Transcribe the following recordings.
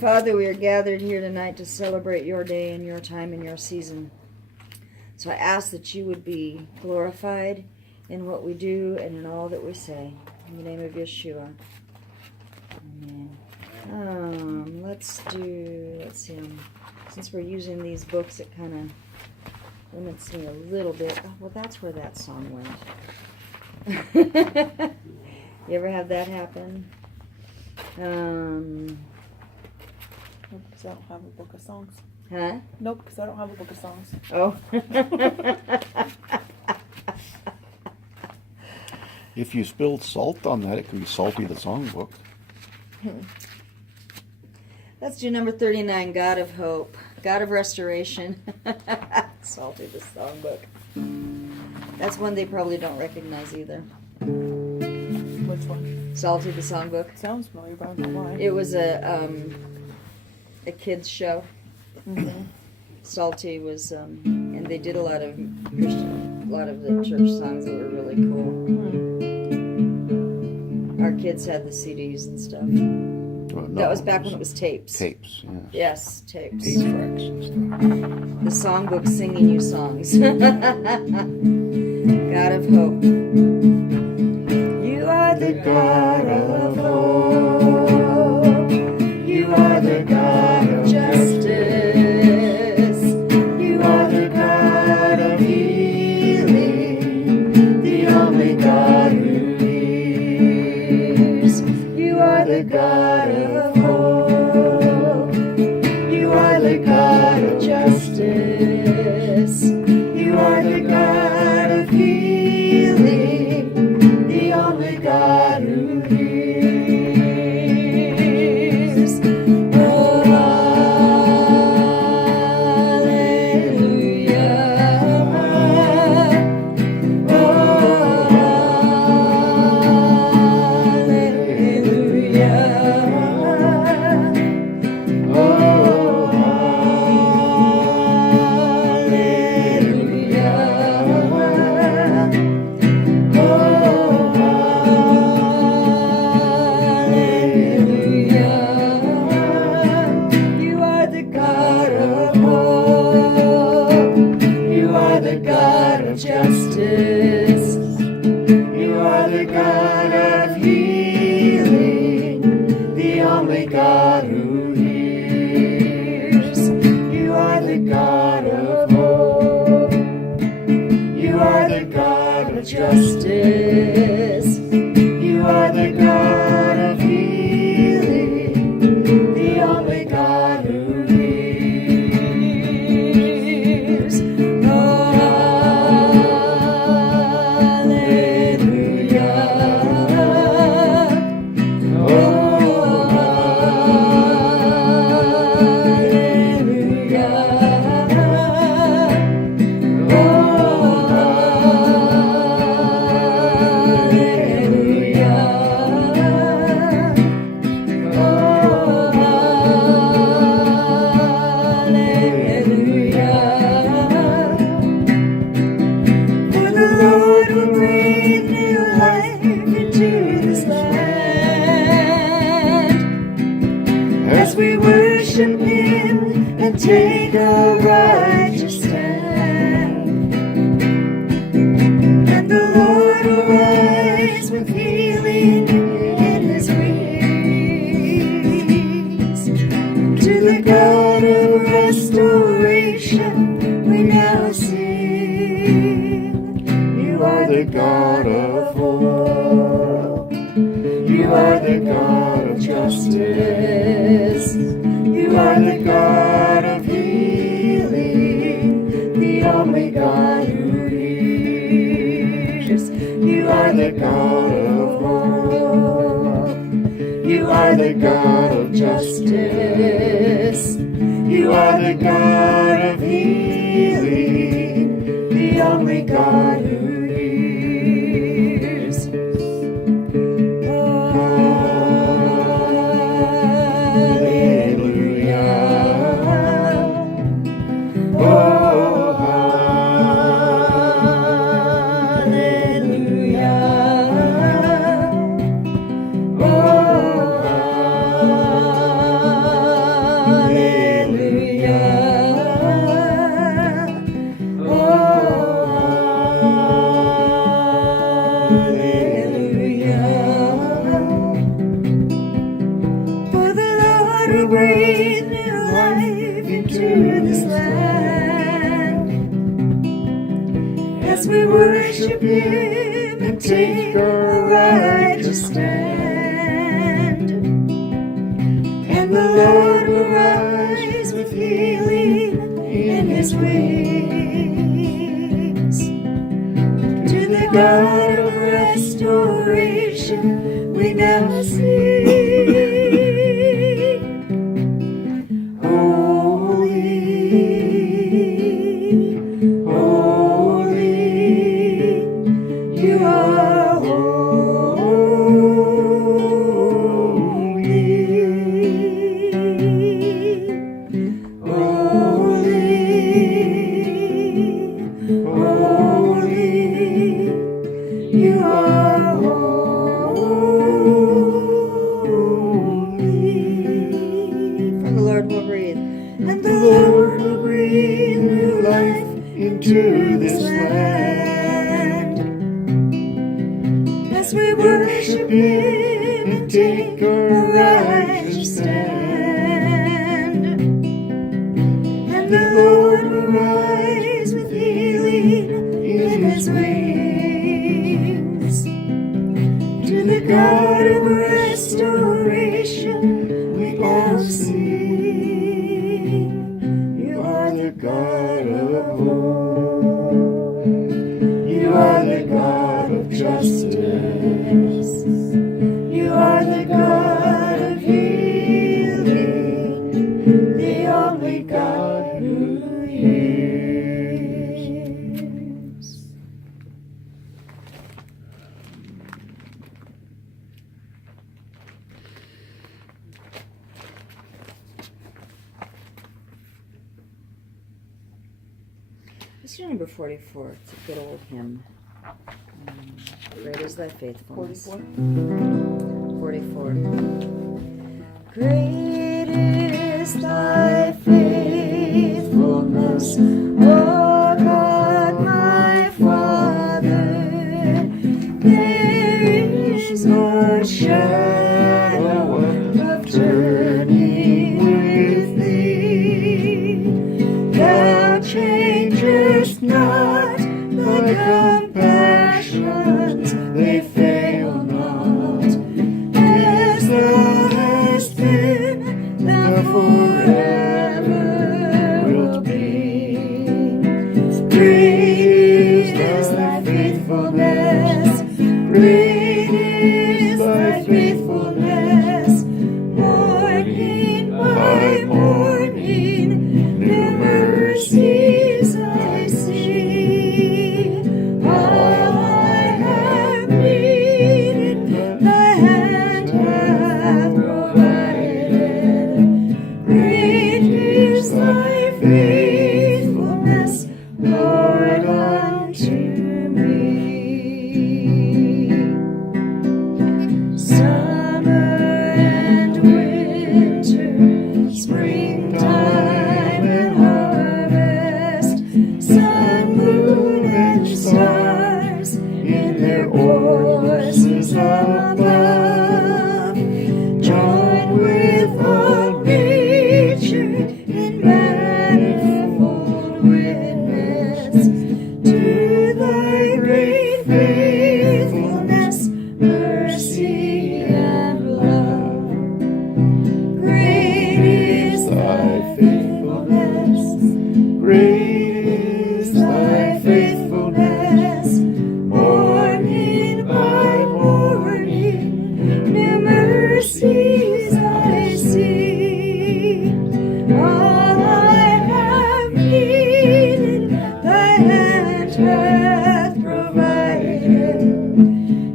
Father, we are gathered here tonight to celebrate your day and your time and your season. So I ask that you would be glorified in what we do and in all that we say. In the name of Yeshua. Amen. Let's see, since we're using these books, it kind of limits me a little bit. Oh, well, that's where that song went. You ever have that happen? Nope, because I don't have a book of songs. Huh? Nope, because I don't have a book of songs. Oh. If you spilled salt on that, it could be Salty the Songbook. Let's do number 39, God of Hope, God of Restoration. Salty the Songbook. That's one they probably don't recognize either. Which one? Salty the Songbook. Sounds familiar, but I don't know why. It was a kids show. Mm-hmm. Salty was, and they did a lot of the church songs that were really cool. Mm-hmm. Our kids had the CDs and stuff. Well, no, That was back when it was tapes. Tapes, yes. Yes, tapes. 8 tracks and stuff. The songbook singing you songs. God of Hope. You are the God of hope. You are the God of justice. You are the God of healing. The only God who hears. You are the God of hope. You are the God of justice. God of hope. You are the God of justice. You are the God of healing, the only God who hears. You are the God of hope. You are the God of justice. You are the God of healing, the only God who hears. Oh, hallelujah. Oh, hallelujah. As we worship Him and take a righteous stand, and the Lord will rise with healing in His wings. To the God of restoration we now sing. You are the God of hope. You are the God of justice. You are the God of healing, the only God who hears. You are the God of hope. You are the God of justice. You are the God of healing, the only God who hears. Breathe new life into this land as we worship Him and take a righteous stand. And the Lord will rise with healing in His wings. To the God of restoration we now sing. To this land as we worship Him and take a righteous stand. And the Lord will rise with healing in His wings. To the God of restoration we now sing. You are the God of hope. You are the God of justice. You are the God of healing, the only God who hears. Let's do number 44. It's a good old hymn. Great is thy faithfulness. 44. Great is thy faithfulness. Great is thy faithfulness. Great is thy faithfulness. Morning by morning, new mercies I see. All I have needed, thy hand hath provided. Great is thy faithfulness, Lord, unto me. Summer and winter, springtime and harvest, sun, moon, and stars in their courses above, join with all nature in manifold witness to thy great faithfulness, mercy, and love. Great is thy faithfulness. Great is thy faithfulness. Morning by morning, new mercies I see. All I have needed, thy hand hath provided.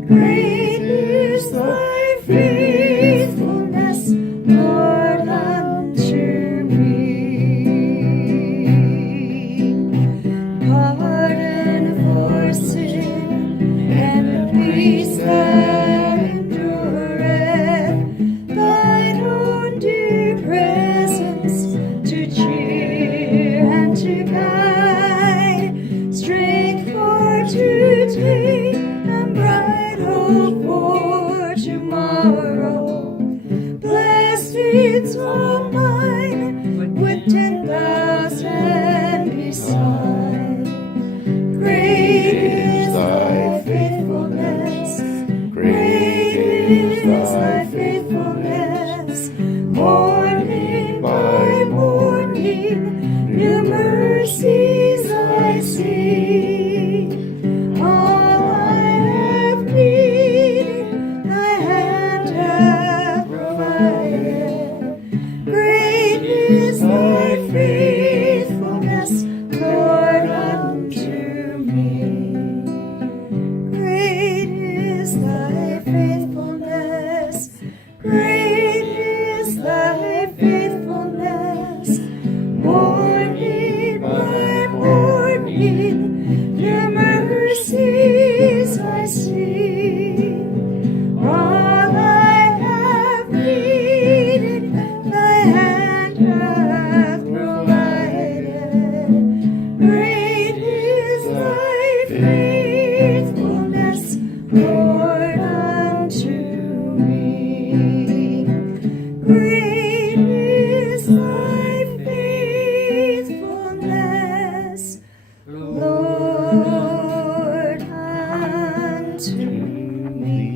Great is thy faithfulness, Lord, unto me. Pardon for sin and peace that endureth, thine own dear presence to cheer and to guide, strength for today and bright hope for tomorrow. Blessed it's all mine with 10,000 beside. Great is thy faithfulness. Great is thy faithfulness. Morning by morning, new mercies I see. All I have needed, thy hand hath provided. Great is thy faithfulness, Lord, unto me. Great is thy faithfulness. Great is thy faithfulness. Morning by morning, your mercies I see. All I have needed, thy hand hath provided. Great is thy faithfulness, Lord, unto me. Great is thy faithfulness, Lord, unto me.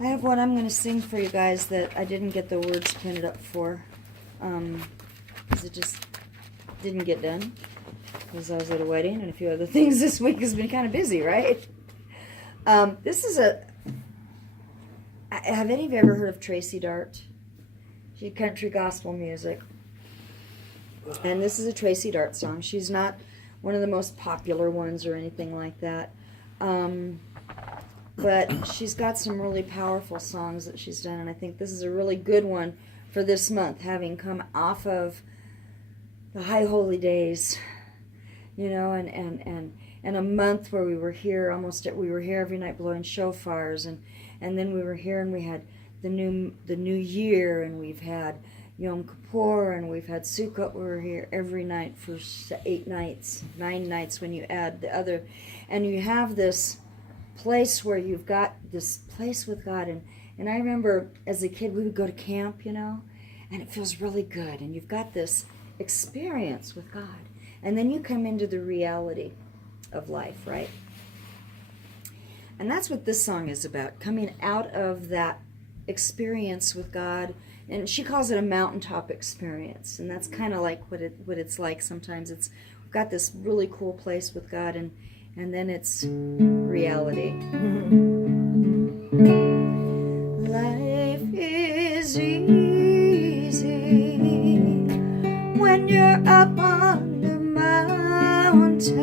I have one I'm going to sing for you guys that I didn't get the words printed up for, because it just didn't get done, because I was at a wedding and a few other things this week has been kind of busy, right? This is have any of you ever heard of Tracy Dart? She did country gospel music. And this is a Tracy Dart song. She's not one of the most popular ones or anything like that. But she's got some really powerful songs that she's done, and I think this is a really good one for this month, having come off of the High Holy Days, you know, and a month where we were here every night blowing shofars, and then we were here and we had the new year, and we've had Yom Kippur, and we've had Sukkot. We were here every night for 9 nights when you add the other, and you have this place where you've got this place with God. And I remember as a kid we would go to camp, you know, and it feels really good, and you've got this experience with God, and then you come into the reality of life, right? And that's what this song is about, coming out of that experience with God, and she calls it a mountaintop experience, and that's kind of like what it's like sometimes. We've got this really cool place with God, and then it's reality. Life is easy when you're up on the mountain,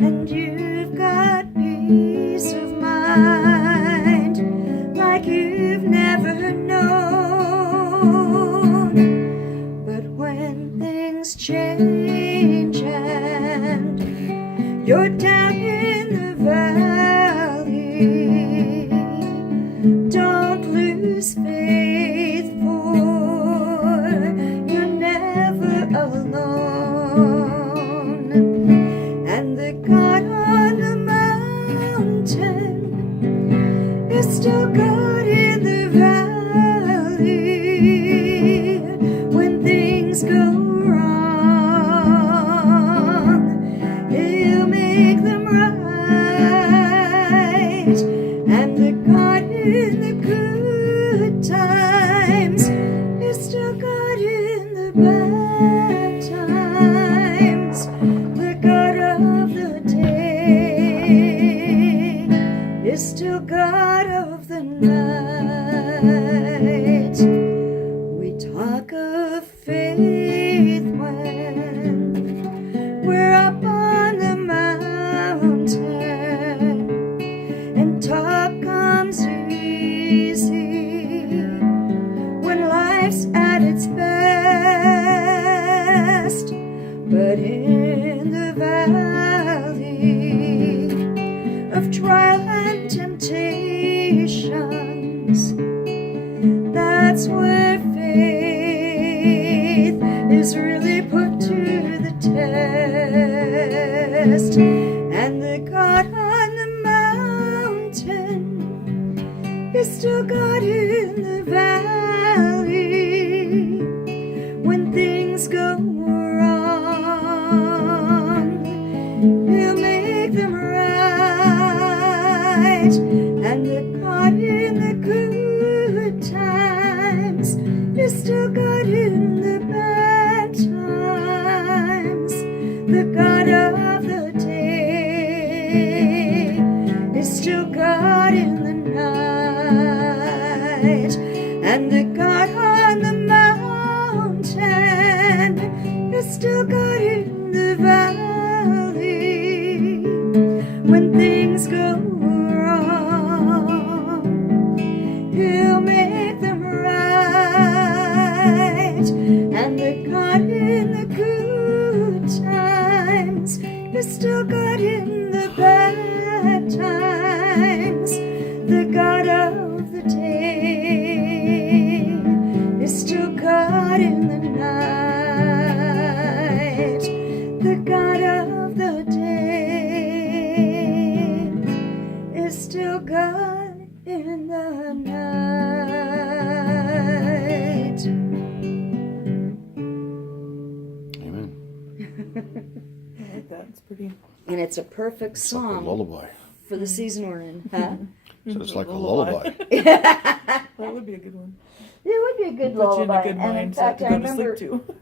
and you've got peace of mind like you've never known. But when things change and you're down in the valley, don't lose faith, for you're never alone. And the God on the mountain is still God in the valley. When things go wrong, He'll make them right. And the God in the good times is still God in the bad times. The God of the day is still God of the night. We talk of faith when we're up on the mountain, and talk comes easy when life's at its best. But in the valley of trial and temptations, that's where faith is really put to the test. And the God on the mountain is still God in the valley. When things go wrong, He'll make them right. And the God in the good times is still God in the bad times. The God of the day is still God in the night. And the God on the mountain is still God in the valley. When things go wrong, He'll make them right. And the God in the good times is still God in the bad times. The God of the day is still God in the night. The God of the day is still God in the night. Amen. I like that. It's pretty. And it's a perfect It's like a song lullaby. for the season we're in, huh? So it's like a Lullaby. lullaby. That would be a good one. It would be a good Put you in lullaby. a good And in mindset fact, to I go to remember sleep to.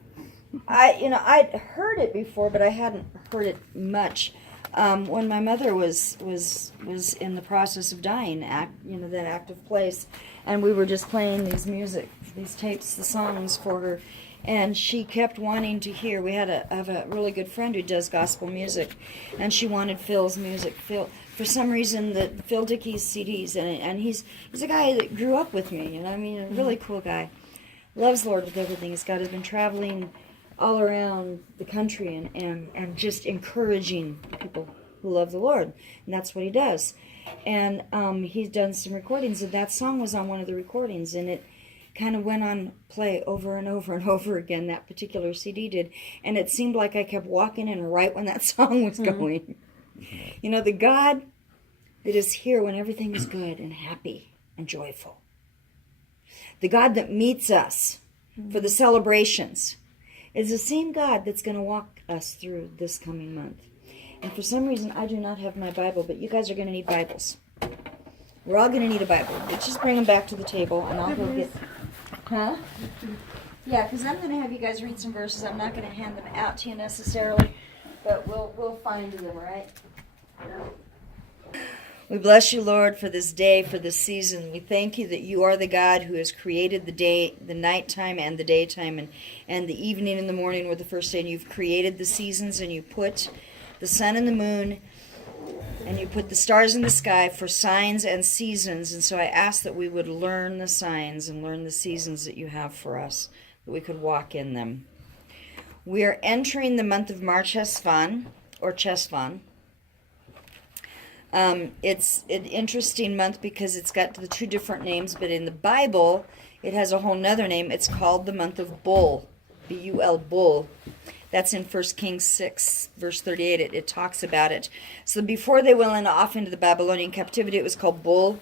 I'd heard it before, but I hadn't heard it much. When my mother was in the process of dying, that active place, and we were just playing these tapes, the songs for her, and she kept wanting to hear. I have a really good friend who does gospel music, and she wanted Phil's music. Phil, for some reason, the Phil Dickey's CDs, and he's a guy that grew up with me, a really cool guy. Loves the Lord with everything he's got. Has been traveling all around the country and just encouraging people who love the Lord, and that's what he does. And he's done some recordings, and that song was on one of the recordings, and it kind of went on play over and over and over again, that particular CD did, and it seemed like I kept walking in right when that song was going. The God that is here when everything is good and happy and joyful. The God that meets us for the celebrations is the same God that's going to walk us through this coming month. And for some reason, I do not have my Bible, but you guys are going to need Bibles. We're all going to need a Bible. Let's just bring them back to the table, and I'll go get... Huh? Yeah, because I'm going to have you guys read some verses. I'm not going to hand them out to you necessarily, but we'll find them, right? We bless you, Lord, for this day, for this season. We thank you that you are the God who has created the day, the nighttime and the daytime, and the evening and the morning were the first day. And you've created the seasons, and you put the sun and the moon, and you put the stars in the sky for signs and seasons. And so I ask that we would learn the signs and learn the seasons that you have for us, that we could walk in them. We are entering the month of Marcheshvan, or Cheshvan. It's an interesting month because it's got the two different names, but in the Bible, it has a whole nother name. It's called the month of Bull, B-U-L, Bull. That's in 1 Kings 6, verse 38. It talks about it. So before they went off into the Babylonian captivity, it was called Bull,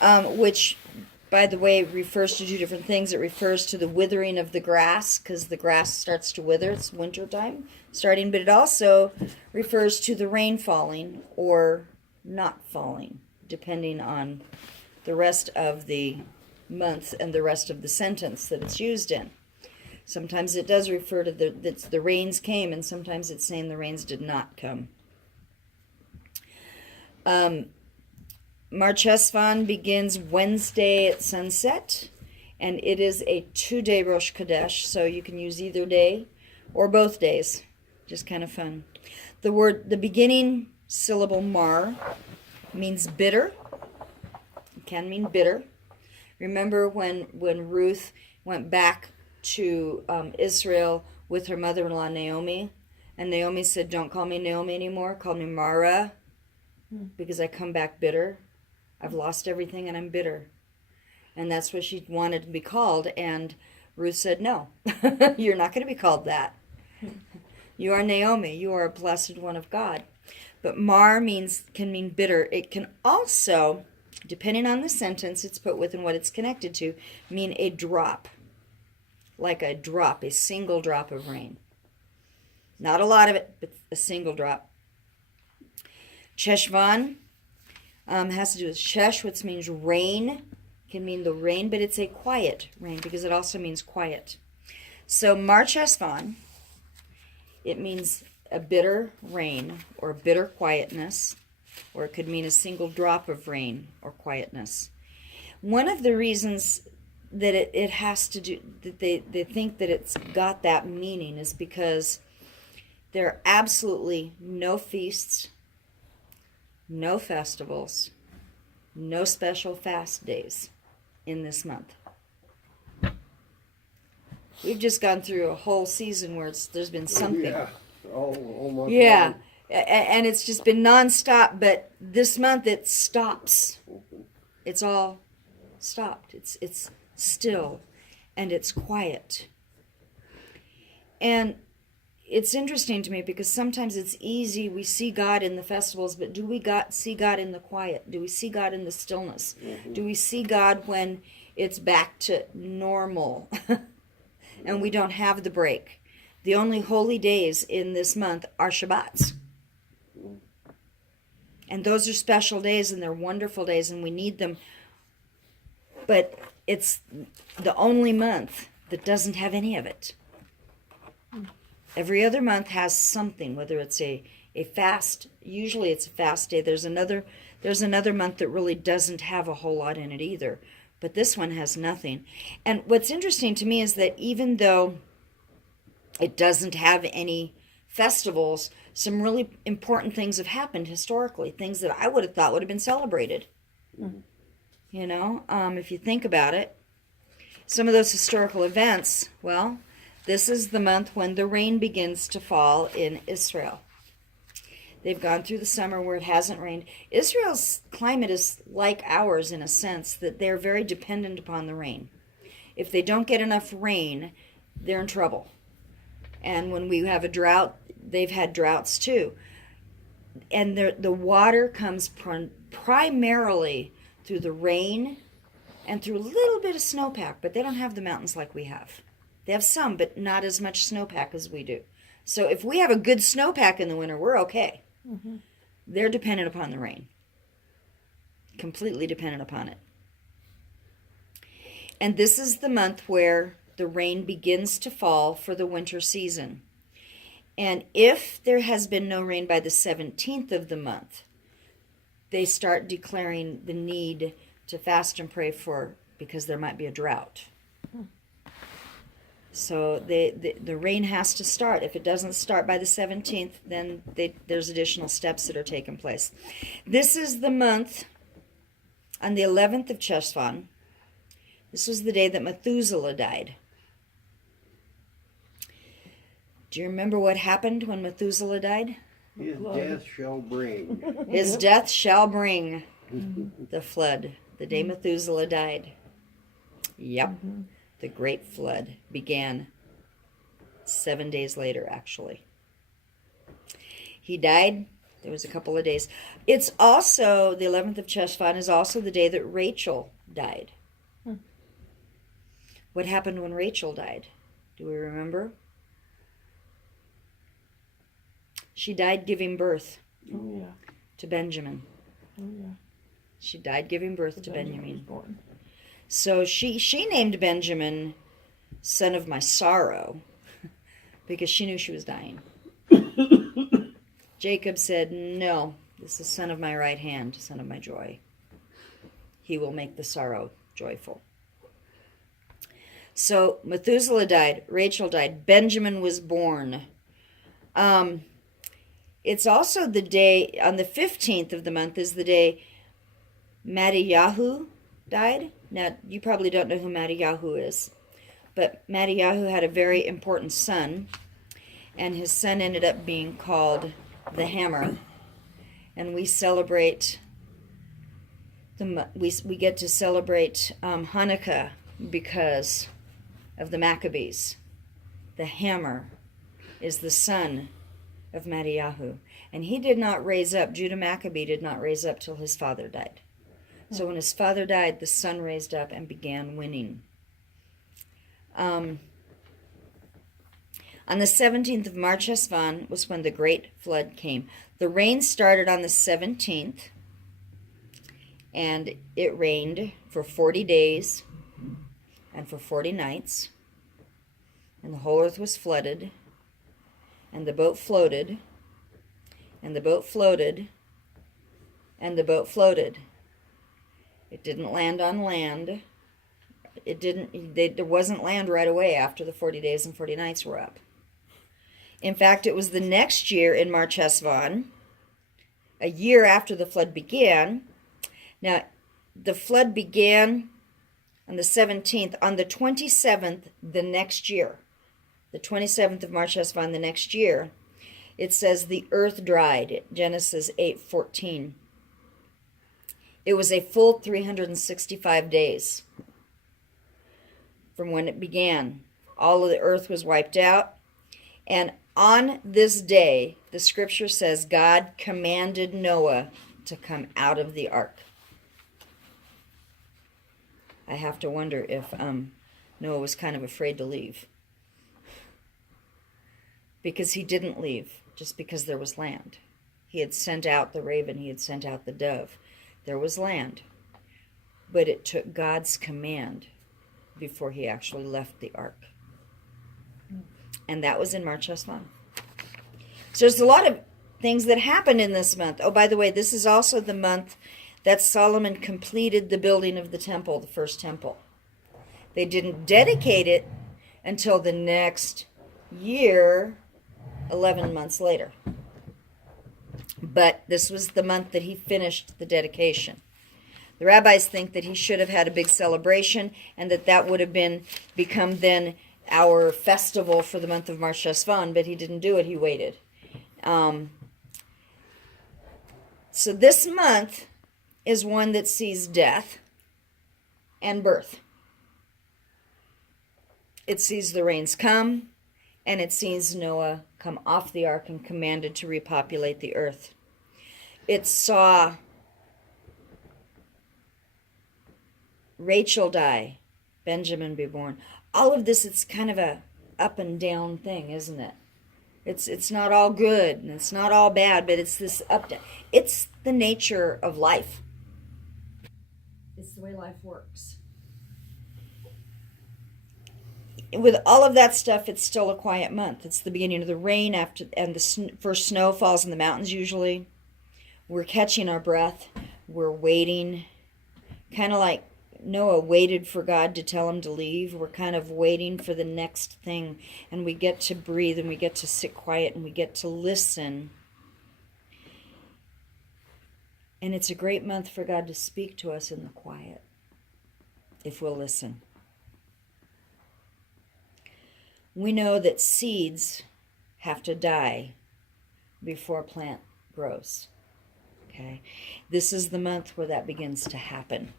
which, by the way, refers to two different things. It refers to the withering of the grass, because the grass starts to wither. It's wintertime starting, but it also refers to the rain falling or not falling, depending on the rest of the month and the rest of the sentence that it's used in. Sometimes it does refer to the rains came, and sometimes it's saying the rains did not come. Marcheshvan begins Wednesday at sunset, and it is a 2-day Rosh Chodesh, so you can use either day or both days. Just kind of fun. The beginning syllable mar means bitter. It can mean bitter. Remember when Ruth went back to Israel with her mother-in-law Naomi, and Naomi said, "Don't call me Naomi anymore, call me Mara, because I come back bitter. I've lost everything and I'm bitter." And that's what she wanted to be called, and Ruth said, "No, you're not going to be called that. You are Naomi. You are a blessed one of God." But mar can mean bitter. It can also, depending on the sentence it's put with and what it's connected to, mean a drop. Like a drop, a single drop of rain. Not a lot of it, but a single drop. Cheshvan has to do with shesh, which means rain. Can mean the rain, but it's a quiet rain because it also means quiet. So Marcheshvan, it means a bitter rain or bitter quietness, or it could mean a single drop of rain or quietness. One of the reasons that it has to do, that they think that it's got that meaning, is because there are absolutely no feasts, no festivals, no special fast days in this month. We've just gone through a whole season where there's been something. Yeah, all month Yeah, long. and it's just been nonstop, but this month it stops. It's all stopped. It's still, and it's quiet. And it's interesting to me because sometimes it's easy, we see God in the festivals, but do we see God in the quiet? Do we see God in the stillness? Mm-hmm. Do we see God when it's back to normal and we don't have the break? The only holy days in this month are Shabbats. And those are special days, and they're wonderful days, and we need them. But it's the only month that doesn't have any of it. Every other month has something, whether it's a fast, usually it's a fast day. There's another month that really doesn't have a whole lot in it either. But this one has nothing. And what's interesting to me is that even though it doesn't have any festivals, some really important things have happened historically, things that I would have thought would have been celebrated. Mm-hmm. You know, if you think about it, some of those historical events, well, this is the month when the rain begins to fall in Israel. They've gone through the summer where it hasn't rained. Israel's climate is like ours in a sense that they're very dependent upon the rain. If they don't get enough rain, they're in trouble. And when we have a drought, they've had droughts too. And the water comes primarily through the rain and through a little bit of snowpack, but they don't have the mountains like we have. They have some, but not as much snowpack as we do. So if we have a good snowpack in the winter, we're okay. Mm-hmm. They're dependent upon the rain. completely dependent upon it. And this is the month where the rain begins to fall for the winter season. And if there has been no rain by the 17th of the month, they start declaring the need to fast and pray because there might be a drought. So the rain has to start. If it doesn't start by the 17th, then there's additional steps that are taking place. This is the month on the 11th of Cheshvan. This was the day that Methuselah died. Do you remember what happened when Methuselah died? His death shall bring. His death shall bring the flood. The day Methuselah died. Yep. The great flood began 7 days later, actually. He died. There was a couple of days. It's also, the 11th of Cheshvan is also the day that Rachel died. What happened when Rachel died? Do we remember? She died giving birth to Benjamin. She died giving birth to Benjamin. Born. So she named Benjamin son of my sorrow because she knew she was dying. Jacob said, no, this is son of my right hand, son of my joy. He will make the sorrow joyful. So Methuselah died, Rachel died, Benjamin was born. It's also the day, on the 15th of the month is the day Mattiyahu died. Now, you probably don't know who Mattiyahu is, but Mattiyahu had a very important son, and his son ended up being called the Hammer. And we celebrate, we get to celebrate Hanukkah because of the Maccabees. The Hammer is the son of Mattiyahu. And he did not raise up, Judah Maccabee did not raise up till his father died. So when his father died, the son raised up and began winning. On the 17th of Marcheshvan was when the great flood came. The rain started on the 17th, and it rained for 40 days and for 40 nights, and the whole earth was flooded, and the boat floated, and the boat floated, and the boat floated. It didn't land on land. There wasn't land right away after the 40 days and 40 nights were up. In fact, it was the next year in Marcheshvan, a year after the flood began. Now, the flood began on the 17th. On the 27th, the next year, the 27th of Marcheshvan, the next year, it says the earth dried, Genesis 8:14. It was a full 365 days from when it began. All of the earth was wiped out. And on this day, the scripture says God commanded Noah to come out of the ark. I have to wonder if Noah was kind of afraid to leave. Because he didn't leave just because there was land. He had sent out the raven, he had sent out the dove. There was land. But it took God's command before he actually left the ark. And that was in Marcheshvan. So there's a lot of things that happened in this month. Oh, by the way, this is also the month that Solomon completed the building of the temple, the first temple. They didn't dedicate it until the next year, 11 months later. But this was the month that he finished the dedication. The rabbis think that he should have had a big celebration and that would have become then our festival for the month of Marcheshvan, but he didn't do it, he waited. So this month is one that sees death and birth. It sees the rains come, and it sees Noah come off the ark and commanded to repopulate the earth. It saw Rachel die, Benjamin be born. All of this, it's kind of a up and down thing, isn't it? It's not all good and it's not all bad, but it's this up down. It's the nature of life. It's the way life works. With all of that stuff, it's still a quiet month. It's the beginning of the rain and the first snow falls in the mountains usually. We're catching our breath. We're waiting. Kind of like Noah waited for God to tell him to leave. We're kind of waiting for the next thing. And we get to breathe and we get to sit quiet and we get to listen. And it's a great month for God to speak to us in the quiet, if we'll listen. We know that seeds have to die before a plant grows. Okay? This is the month where that begins to happen.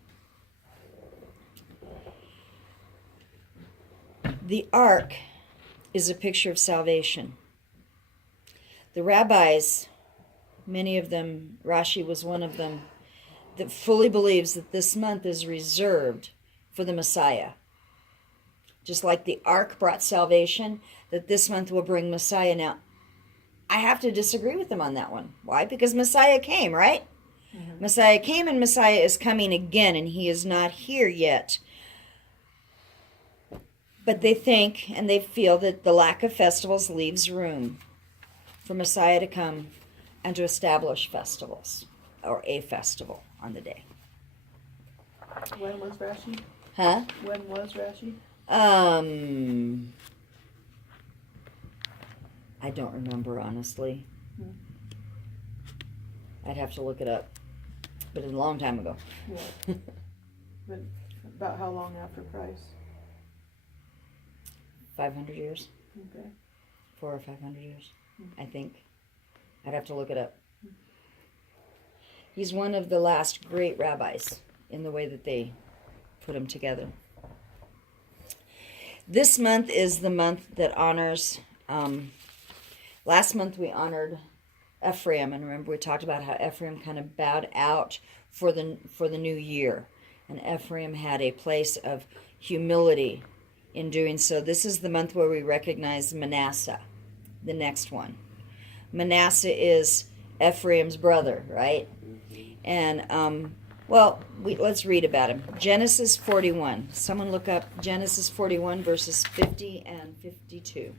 The ark is a picture of salvation. The rabbis, many of them, Rashi was one of them, that fully believes that this month is reserved for the Messiah. Just like the ark brought salvation, that this month will bring Messiah. Now, I have to disagree with them on that one. Why? Because Messiah came, right? Mm-hmm. Messiah came and Messiah is coming again, and he is not here yet. But they think and they feel that the lack of festivals leaves room for Messiah to come and to establish festivals, or a festival on the day. When was Rashi? Huh? When was Rashi? I don't remember, honestly. I'd have to look it up. But it's a long time ago. Yeah. But about how long after Christ? 500 years? Okay. 400 or 500 years, I think. I'd have to look it up. He's one of the last great rabbis in the way that they put them together. This month is the month that honors, last month we honored Ephraim, and remember we talked about how Ephraim kind of bowed out for the new year, and Ephraim had a place of humility in doing so. This is the month where we recognize Manasseh, the next one. Manasseh is Ephraim's brother, right? And let's read about him. Genesis 41. Someone look up Genesis 41, verses 50 and 52.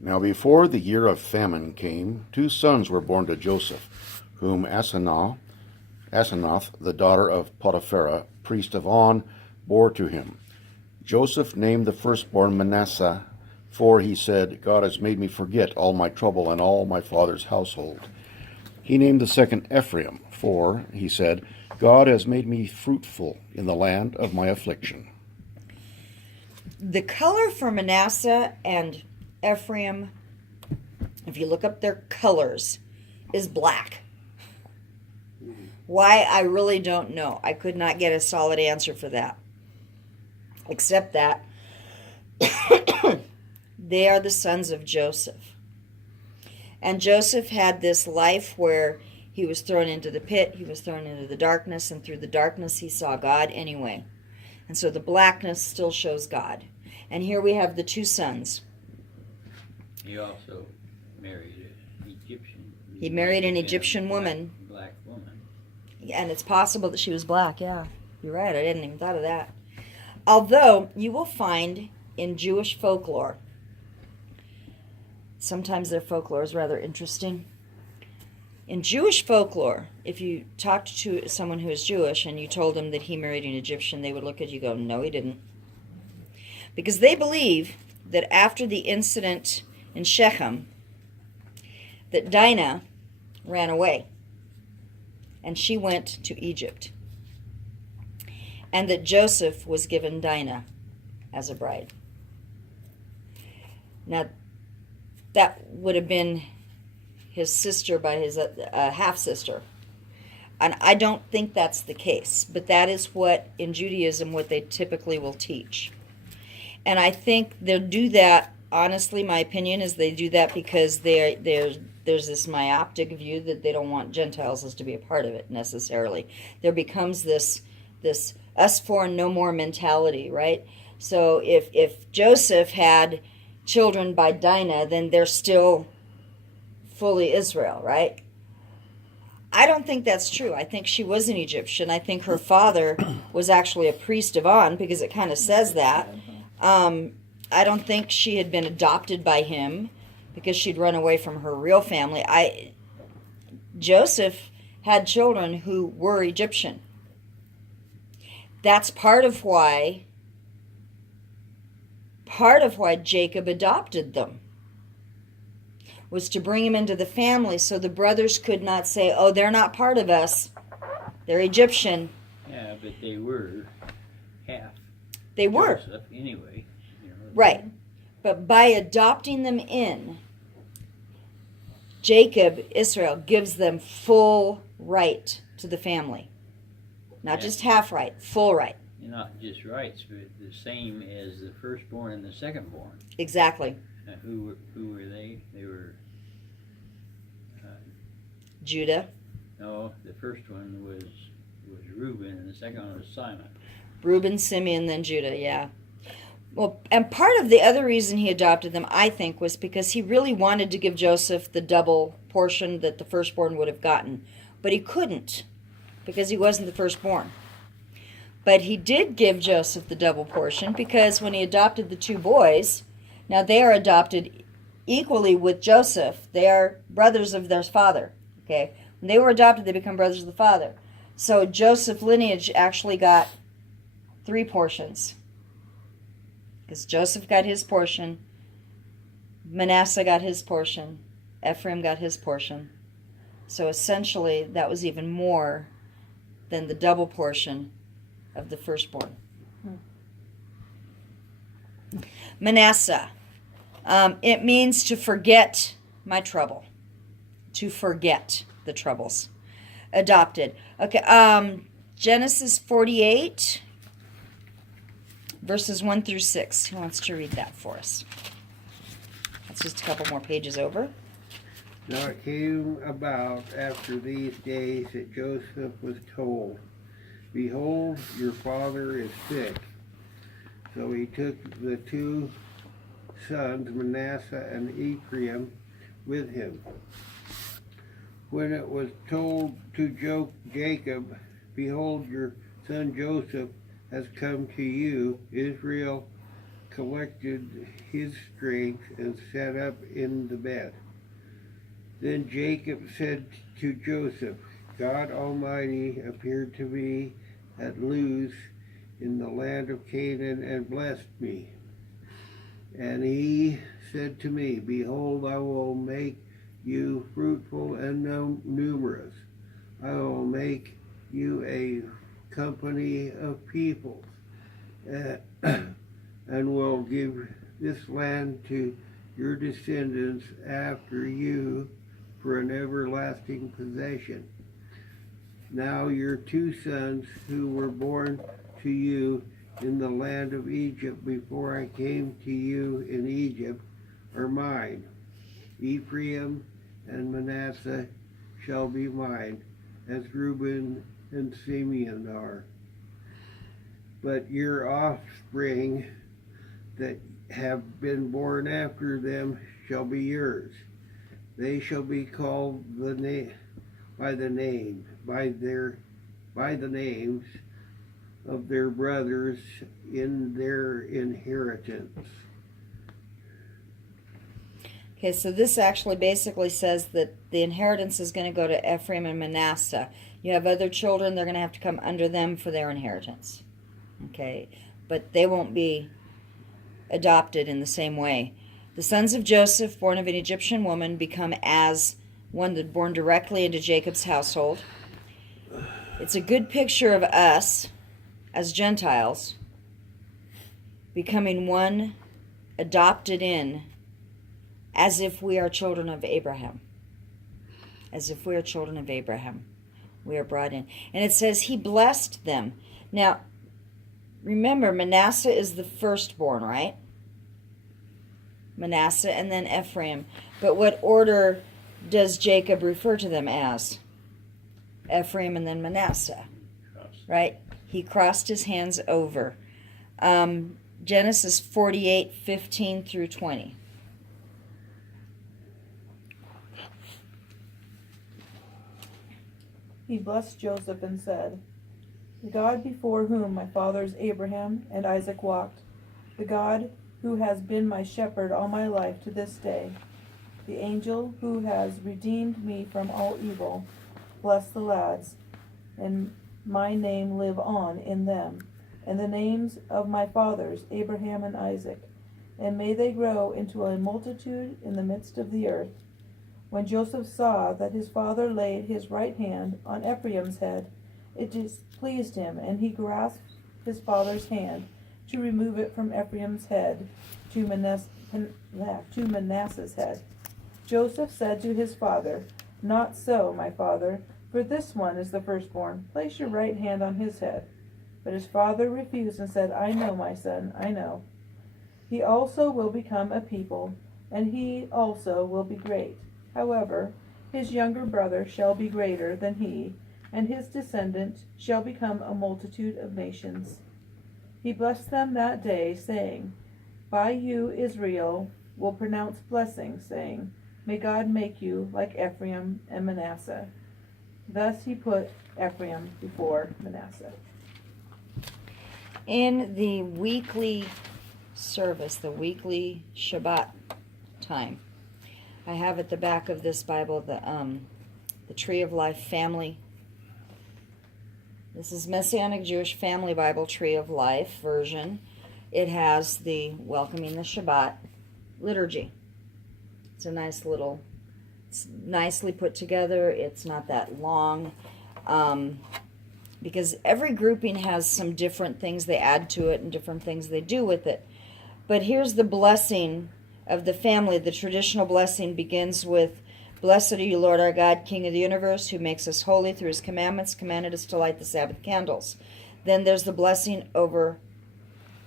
Now before the year of famine came, 2 sons were born to Joseph, whom Asenath, the daughter of Potiphera, priest of On, bore to him. Joseph named the firstborn Manasseh, for he said, God has made me forget all my trouble and all my father's household. He named the second Ephraim, for he said, God has made me fruitful in the land of my affliction. The color for Manasseh and Ephraim, if you look up their colors, is black. Why, I really don't know. I could not get a solid answer for that. Except that they are the sons of Joseph. And Joseph had this life where he was thrown into the pit, he was thrown into the darkness, and through the darkness he saw God anyway. And so the blackness still shows God. And here we have the 2 sons. He also married an Egyptian. He married an Egyptian woman. Black woman. And it's possible that she was black, yeah. You're right, I didn't even thought of that. Although, you will find in Jewish folklore, sometimes their folklore is rather interesting. In Jewish folklore, if you talked to someone who is Jewish and you told them that he married an Egyptian, they would look at you and go, no, he didn't. Because they believe that after the incident in Shechem, that Dinah ran away and she went to Egypt, and that Joseph was given Dinah as a bride. Now, that would have been his sister by his half-sister. And I don't think that's the case, but that is what, in Judaism, what they typically will teach. And I think they'll do that, honestly, my opinion is they do that because there's this myopic view that they don't want Gentiles to be a part of it necessarily. There becomes this us four and no more mentality, right? So if Joseph had children by Dinah, then they're still fully Israel, right? I don't think that's true. I think she was an Egyptian. I think her father was actually a priest of On, because it kind of says that. I don't think she had been adopted by him because she'd run away from her real family. Joseph had children who were Egyptian. That's part of why Jacob adopted them, was to bring him into the family so the brothers could not say, oh, they're not part of us, they're Egyptian. Yeah, but they were half. They were. Joseph anyway. Right. But by adopting them in, Jacob, Israel, gives them full right to the family. Not just half right, full right. Not just rights, but the same as the firstborn and the secondborn. Exactly. Who were they? They were... Judah. No, the first one was Reuben, and the second one was Simon. Reuben, Simeon, then Judah, yeah. Well, and part of the other reason he adopted them, I think, was because he really wanted to give Joseph the double portion that the firstborn would have gotten. But he couldn't, because he wasn't the firstborn. But he did give Joseph the double portion, because when he adopted the two boys, now they are adopted equally with Joseph. They are brothers of their father. Okay, when they were adopted, they become brothers of the father. So Joseph's lineage actually got 3 portions. Because Joseph got his portion, Manasseh got his portion, Ephraim got his portion. So essentially, that was even more than the double portion of the firstborn. Manasseh. It means to forget my trouble. To forget the troubles. Adopted. Okay, Genesis 48, verses 1 through 6. Who wants to read that for us? That's just a couple more pages over. Now it came about after these days that Joseph was told, behold, your father is sick. So he took the 2 sons, Manasseh and Ephraim, with him. When it was told to Jacob, behold, your son Joseph has come to you, Israel collected his strength and sat up in the bed. Then Jacob said to Joseph, God Almighty appeared to me at Luz in the land of Canaan and blessed me. And he said to me, behold, I will make you fruitful and numerous. I will make you a company of peoples, and will give this land to your descendants after you for an everlasting possession. Now your 2 sons who were born to you in the land of Egypt before I came to you in Egypt are mine. Ephraim and Manasseh shall be mine, as Reuben and Simeon are. But your offspring that have been born after them shall be yours. They shall be called by the names of their brothers in their inheritance. Okay, so this actually basically says that the inheritance is going to go to Ephraim and Manasseh. You have other children, they're going to have to come under them for their inheritance. Okay, but they won't be adopted in the same way. The sons of Joseph, born of an Egyptian woman, become as one that born directly into Jacob's household. It's a good picture of us as Gentiles becoming one adopted in as if we are children of Abraham. As if we are children of Abraham. We are brought in. And it says he blessed them. Now, remember, Manasseh is the firstborn, right? Manasseh and then Ephraim. But what order does Jacob refer to them as? Ephraim and then Manasseh. Right? He crossed his hands over. Genesis 48:15 through 20. He blessed Joseph and said, "The God before whom my fathers Abraham and Isaac walked, the God who has been my shepherd all my life to this day, the angel who has redeemed me from all evil, bless the lads, and my name live on in them, and the names of my fathers Abraham and Isaac, and may they grow into a multitude in the midst of the earth." When Joseph saw that his father laid his right hand on Ephraim's head, it displeased him, and he grasped his father's hand to remove it from Ephraim's head to Manasseh's head. Joseph said to his father, "Not so, my father, for this one is the firstborn. Place your right hand on his head." But his father refused and said, "I know, my son, I know. He also will become a people, and he also will be great. However, his younger brother shall be greater than he, and his descendant shall become a multitude of nations." He blessed them that day, saying, "By you Israel will pronounce blessing, saying, May God make you like Ephraim and Manasseh." Thus he put Ephraim before Manasseh. In the weekly service, the weekly Shabbat time, I have at the back of this Bible the Tree of Life Family. This is Messianic Jewish Family Bible Tree of Life version. It has the Welcoming the Shabbat liturgy. It's a nice little, it's nicely put together. It's not that long, because every grouping has some different things they add to it and different things they do with it. But here's the blessing of the family. The traditional blessing begins with, "Blessed are you, Lord our God, King of the universe, who makes us holy through his commandments, commanded us to light the Sabbath candles." Then there's the blessing over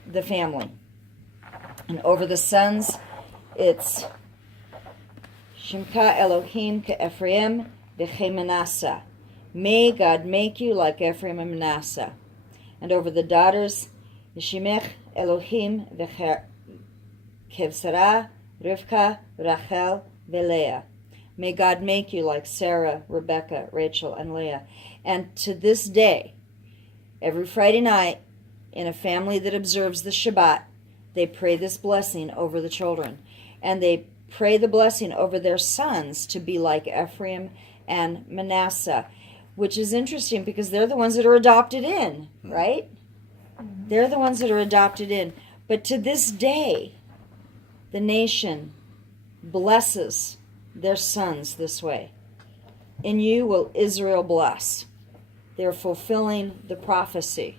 the family. And over the sons, it's Shimcha Elohim Ephraim v'Manasseh. May God make you like Ephraim and Manasseh. And over the daughters, Yishimech Elohim v'Kevsarah, Rivka, Rachel, v'Leah. May God make you like Sarah, Rebecca, Rachel, and Leah. And to this day, every Friday night, in a family that observes the Shabbat, they pray this blessing over the children. And they pray the blessing over their sons to be like Ephraim and Manasseh, which is interesting because they're the ones that are adopted in, right? They're the ones that are adopted in. But to this day, the nation blesses their sons this way. "In you will Israel bless." They're fulfilling the prophecy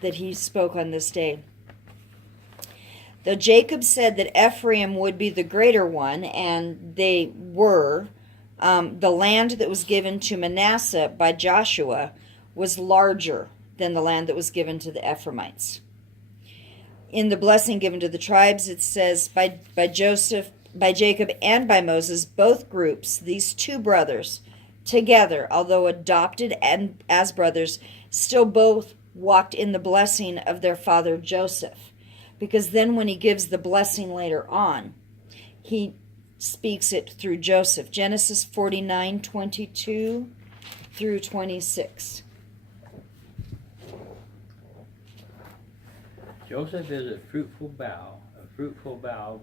that he spoke on this day. Though Jacob said that Ephraim would be the greater one, and they were, the land that was given to Manasseh by Joshua was larger than the land that was given to the Ephraimites. In the blessing given to the tribes, it says, by Jacob and by Moses, both groups, these two brothers, together, although adopted and as brothers, still both walked in the blessing of their father Joseph. Because then when he gives the blessing later on, he speaks it through Joseph. Genesis 49:22 through 26. Joseph is a fruitful bough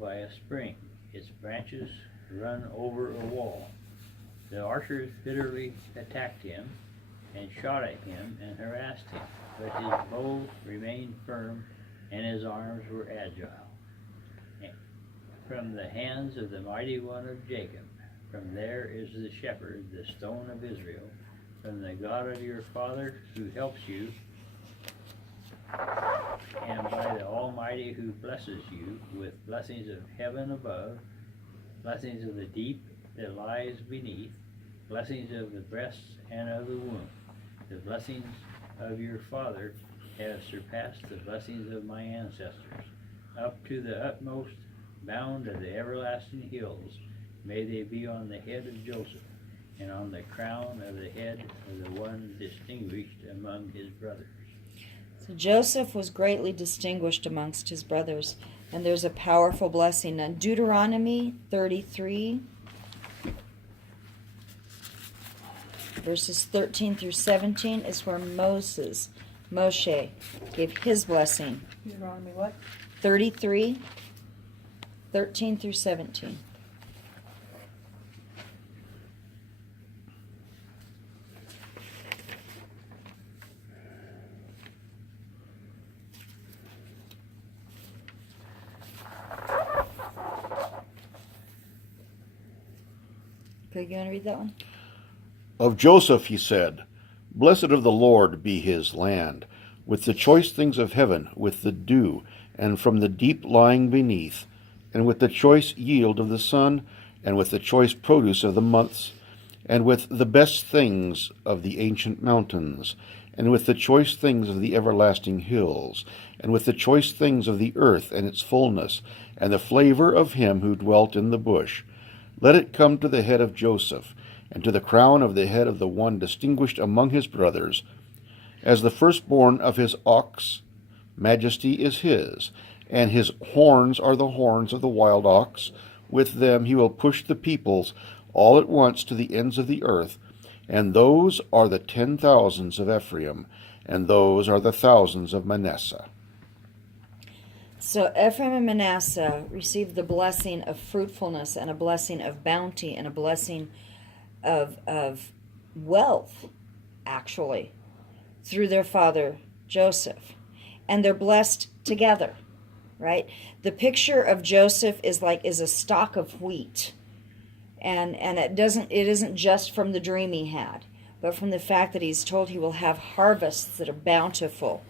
by a spring. Its branches run over a wall. The archers bitterly attacked him and shot at him and harassed him, but his bow remained firm and his arms were agile. From the hands of the mighty one of Jacob, from there is the shepherd, the stone of Israel, from the God of your father who helps you, and by the Almighty who blesses you with blessings of heaven above, blessings of the deep that lies beneath, blessings of the breasts and of the womb. The blessings of your father have surpassed the blessings of my ancestors. Up to the utmost bound of the everlasting hills, may they be on the head of Joseph, and on the crown of the head of the one distinguished among his brothers. So Joseph was greatly distinguished amongst his brothers, and there's a powerful blessing. In Deuteronomy 33, verses 13 through 17 is where Moshe, gave his blessing. Deuteronomy what? 33, 13 through 17. Okay, you want to read that one? Of Joseph he said, Blessed of the Lord be his land, with the choice things of heaven, with the dew, and from the deep lying beneath, and with the choice yield of the sun, and with the choice produce of the months, and with the best things of the ancient mountains, and with the choice things of the everlasting hills, and with the choice things of the earth and its fullness, and the flavor of him who dwelt in the bush. Let it come to the head of Joseph, and to the crown of the head of the one distinguished among his brothers. As the firstborn of his ox, majesty is his, and his horns are the horns of the wild ox. With them he will push the peoples all at once to the ends of the earth, and those are the 10,000s of Ephraim, and those are the thousands of Manasseh. So Ephraim and Manasseh received the blessing of fruitfulness and a blessing of bounty and a blessing of wealth, actually, through their father Joseph. And they're blessed together, right? The picture of Joseph is a stalk of wheat. And it isn't just from the dream he had, but from the fact that he's told he will have harvests that are bountiful.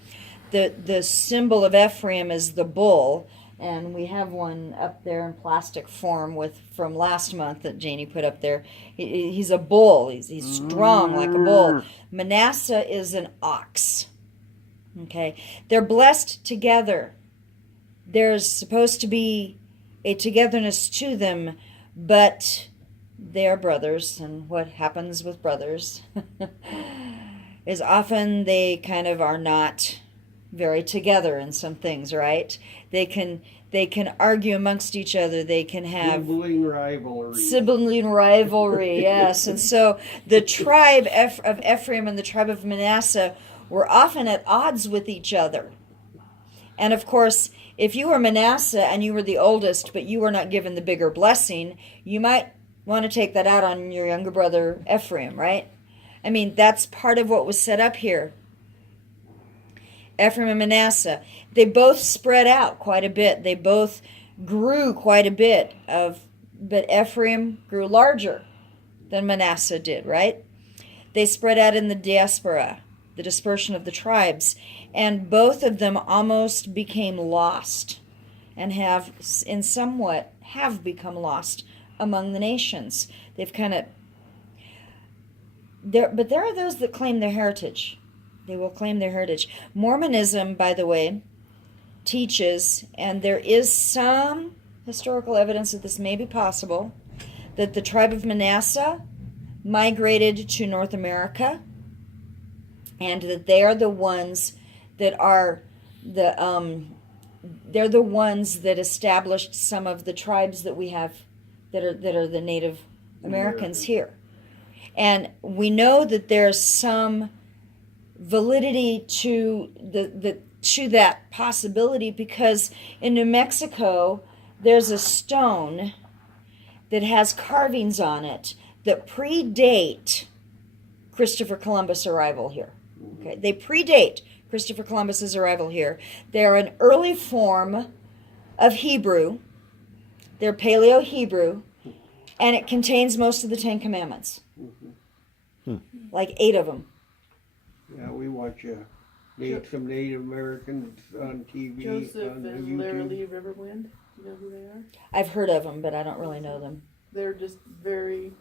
The symbol of Ephraim is the bull, and we have one up there in plastic form from last month that Janie put up there. He's a bull. He's strong like a bull. Manasseh is an ox. Okay, they're blessed together. There's supposed to be a togetherness to them, but they are brothers, and what happens with brothers is often they kind of are not very together in some things, right? They can argue amongst each other. They can have Sibling rivalry. Sibling rivalry, yes. And so the tribe of Ephraim and the tribe of Manasseh were often at odds with each other. And of course, if you were Manasseh and you were the oldest, but you were not given the bigger blessing, you might want to take that out on your younger brother Ephraim, right? I mean, that's part of what was set up here. Ephraim and Manasseh, they both spread out quite a bit. They both grew quite a bit, but Ephraim grew larger than Manasseh did, right? They spread out in the diaspora, the dispersion of the tribes, and both of them almost became lost and have become lost among the nations. They've but there are those that claim their heritage. They will claim their heritage. Mormonism, by the way, teaches, and there is some historical evidence that this may be possible, that the tribe of Manasseh migrated to North America, and that they are the ones that they're the ones that established some of the tribes that we have that are the Native Americans here. And we know that there's some validity to that possibility, because in New Mexico there's a stone that has carvings on it that predate Christopher Columbus' arrival here. Okay, they predate Christopher Columbus's arrival here. They're an early form of Hebrew. They're Paleo-Hebrew, and it contains most of the Ten Commandments. Like 8 of them. Yeah, we watch some Native Americans on TV. Joseph on and YouTube. Larry Lee Riverwind. You know who they are? I've heard of them, but I don't really know them. They're just very,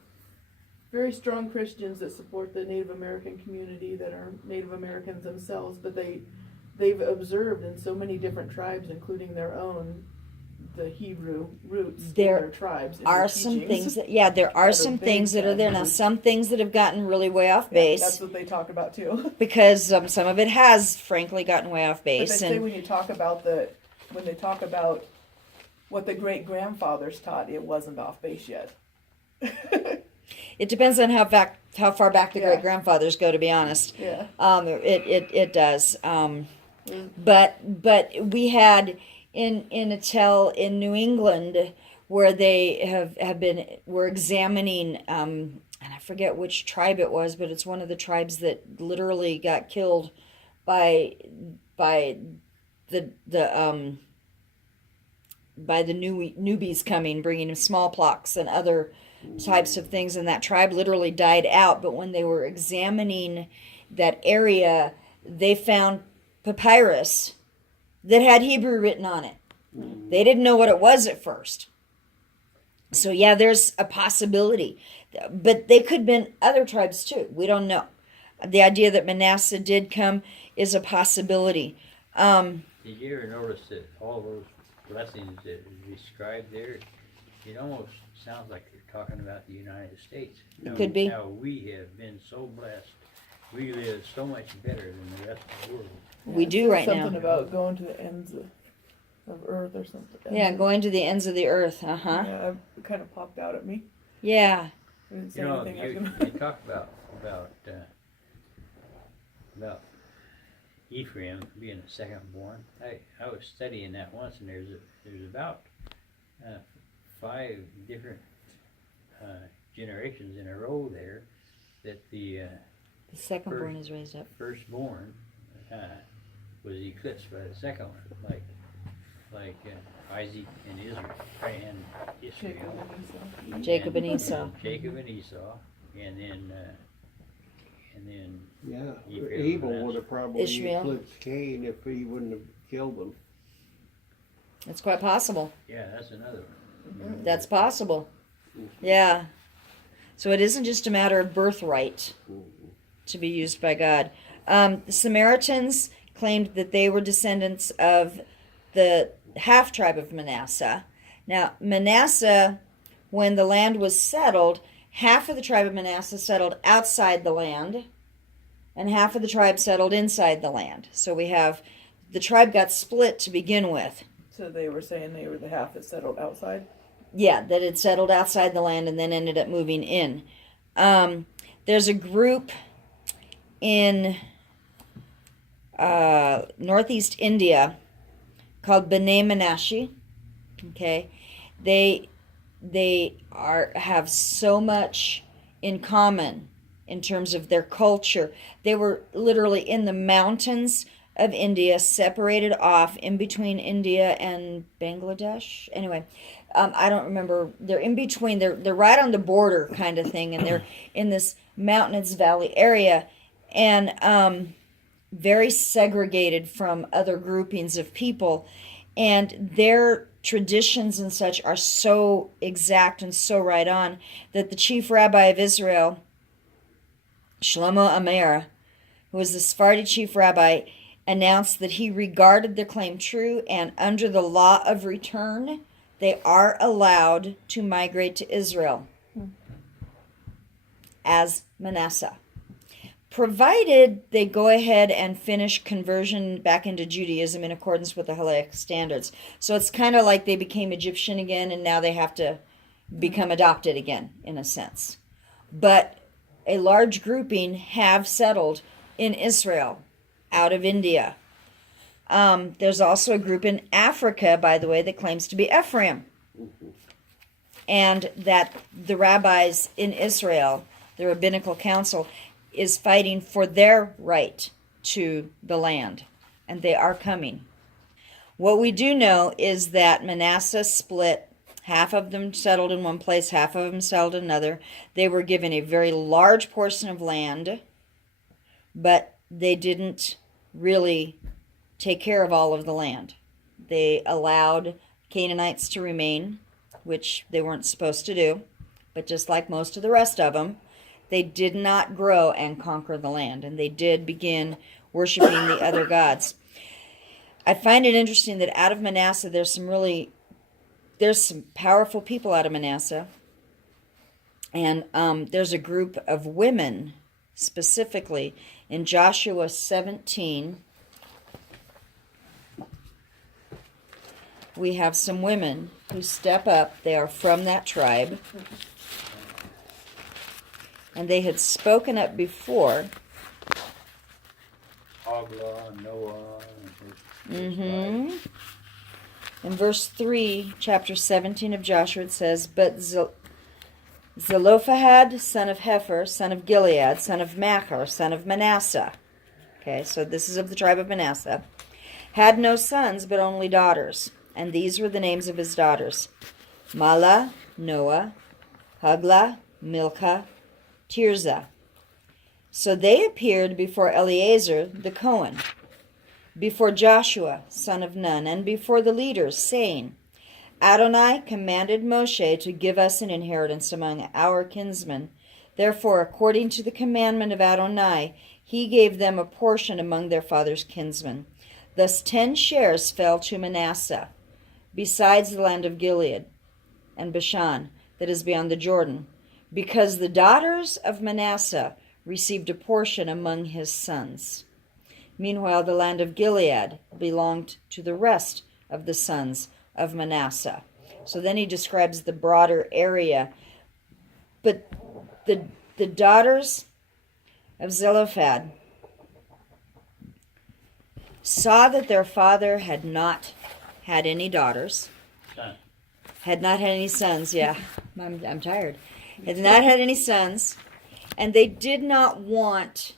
very strong Christians that support the Native American community, that are Native Americans themselves, but they've observed in so many different tribes, including their own, the Hebrew roots There in their tribes. In are their some teachings. things that, yeah, there are That are some big things that are there. Now, taboos. some things that have gotten really way off Yeah, base. that's what they talk about too. Because some of it has, frankly, gotten way off But they base. say when they talk about what the great grandfathers taught, it wasn't off base yet. It depends on how far back the Yeah. great grandfathers go. To be honest, Yeah. it does. But we had in a tell in New England where they were examining, and I forget which tribe it was, but it's one of the tribes that literally got killed by the newbies coming, bringing smallpox and other types of things, and that tribe literally died out. But when they were examining that area, they found papyrus that had Hebrew written on it. They didn't know what it was at first. So yeah, there's a possibility. But they could have been other tribes too. We don't know. The idea that Manasseh did come is a possibility. Did you ever notice that all those blessings that are described there, it almost sounds like they're talking about the United States. It could be. How we have been so blessed. We live so much better than the rest of the world. We it do says right now. Something about going to the ends of earth or something. Yeah, going to the ends of the earth. Uh-huh. Yeah, it kind of popped out at me. Yeah. I didn't say You know, anything. I was you gonna... talk about Ephraim being the second born. I was studying that once, and there's about 5 different generations in a row there that the second born is raised up. firstborn was eclipsed by the second one, like Isaac and Israel and Ishmael. Jacob and Esau. Jacob and Esau. and then Yeah, Ephraim, Abel Manasseh. would have probably Ishmael. eclipsed Cain if he wouldn't have killed them. It's quite possible. Yeah, that's another one. That's possible. Yeah. So it isn't just a matter of birthright to be used by God. The Samaritans claimed that they were descendants of the half tribe of Manasseh. Now, Manasseh, when the land was settled, half of the tribe of Manasseh settled outside the land, and half of the tribe settled inside the land. So we have the tribe got split to begin with. So they were saying they were the half that settled outside? Yeah, that had settled outside the land and then ended up moving in. There's a group in northeast India called B'nai Menashe. Okay, they have so much in common in terms of their culture. They were literally in the mountains of India, separated off in between India and Bangladesh. Anyway, I don't remember. They're in between. They're right on the border kind of thing, and they're in this mountainous valley area, and very segregated from other groupings of people. And their traditions and such are so exact and so right on that the chief rabbi of Israel, Shlomo Amer, who was the Sephardi chief rabbi, announced that he regarded their claim true, and under the law of return, they are allowed to migrate to Israel as Manasseh, provided they go ahead and finish conversion back into Judaism in accordance with the Halachic standards. So it's kind of like they became Egyptian again, and now they have to become adopted again, in a sense. But a large grouping have settled in Israel out of India. There's also a group in Africa, by the way, that claims to be Ephraim. And that the rabbis in Israel, the rabbinical council, is fighting for their right to the land. And they are coming. What we do know is that Manasseh split. Half of them settled in one place, half of them settled in another. They were given a very large portion of land, but they didn't really take care of all of the land. They allowed Canaanites to remain, which they weren't supposed to do, but just like most of the rest of them, they did not grow and conquer the land, and they did begin worshiping the other gods. I find it interesting that out of Manasseh, there's some really there's some powerful people out of Manasseh. And there's a group of women, specifically, in Joshua 17. We have some women who step up. They are from that tribe. And they had spoken up before. Hogla, Noah. In verse 3, chapter 17 of Joshua, it says, But Zelophehad, son of Hepher, son of Gilead, son of Machir, son of Manasseh. Okay, so this is of the tribe of Manasseh. Had no sons, but only daughters. And these were the names of his daughters: Mahlah, Noah, Hogla, Milcah, Tirzah. So they appeared before Eleazar the Cohen, before Joshua, son of Nun, and before the leaders, saying, Adonai commanded Moshe to give us an inheritance among our kinsmen. Therefore, according to the commandment of Adonai, he gave them a portion among their father's kinsmen. Thus 10 shares fell to Manasseh, besides the land of Gilead and Bashan, that is beyond the Jordan, because the daughters of Manasseh received a portion among his sons. Meanwhile, the land of Gilead belonged to the rest of the sons of Manasseh. So then he describes the broader area. But the daughters of Zelophehad saw that their father had not had any daughters, had not had any sons. Yeah, I'm tired. Had not had any sons, and they did not want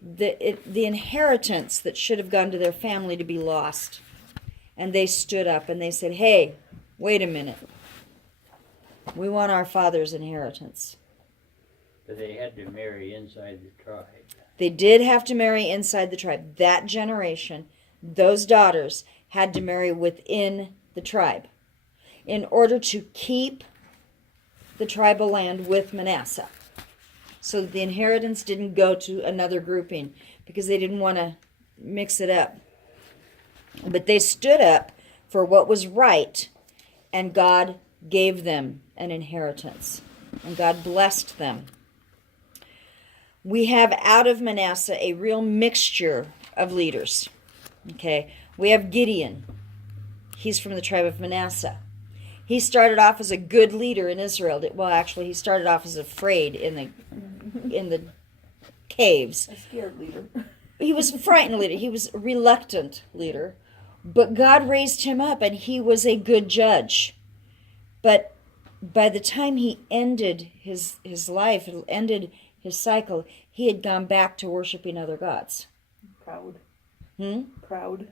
the inheritance that should have gone to their family to be lost. And they stood up and they said, Hey, wait a minute. We want our father's inheritance. But they had to marry inside the tribe. They did have to marry inside the tribe. That generation, those daughters, had to marry within the tribe in order to keep the tribal land with Manasseh, so that the inheritance didn't go to another grouping, because they didn't want to mix it up. But they stood up for what was right, and God gave them an inheritance, and God blessed them. We have out of Manasseh a real mixture of leaders. Okay, we have Gideon. He's from the tribe of Manasseh. He started off as a good leader in Israel. Well, actually, he started off as afraid in the caves. A scared leader. He was a frightened leader. He was a reluctant leader. But God raised him up, and he was a good judge. But by the time he ended his life, ended his cycle, he had gone back to worshiping other gods. Proud. Proud.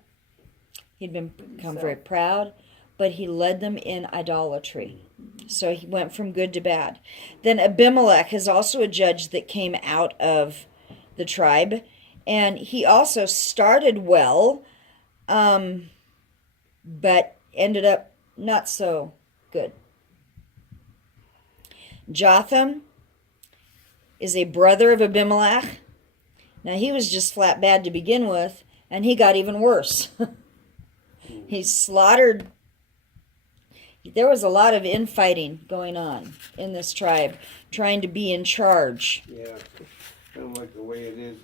He'd become very proud, but he led them in idolatry. So he went from good to bad. Then Abimelech is also a judge that came out of the tribe, and he also started well, but ended up not so good. Jotham is a brother of Abimelech. Now, he was just flat bad to begin with, and he got even worse. He slaughtered. There was a lot of infighting going on in this tribe, trying to be in charge. Yeah, kind of like the way it is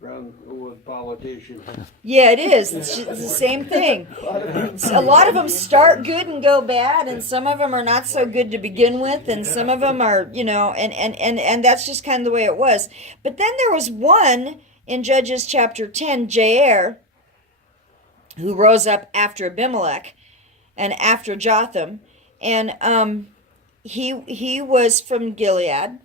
around with politicians. Yeah, it is. It's the same thing. A lot of them start good and go bad, and some of them are not so good to begin with, and some of them are, and that's just kind of the way it was. But then there was one in Judges chapter 10, Jair, who rose up after Abimelech and after Jotham, and he was from Gilead,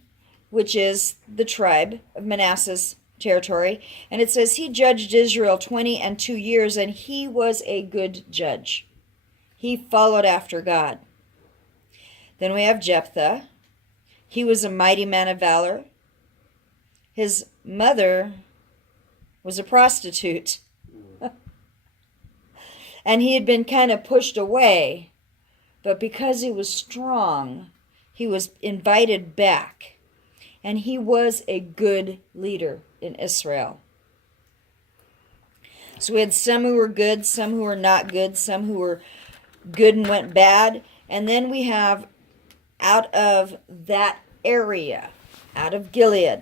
which is the tribe of Manasseh's territory, and it says he judged Israel 22 years, and he was a good judge. He followed after God. Then we have Jephthah. He was a mighty man of valor. His mother was a prostitute. And he had been kind of pushed away, but because he was strong, he was invited back. And he was a good leader in Israel. So we had some who were good, some who were not good, some who were good and went bad. And then we have out of that area, out of Gilead,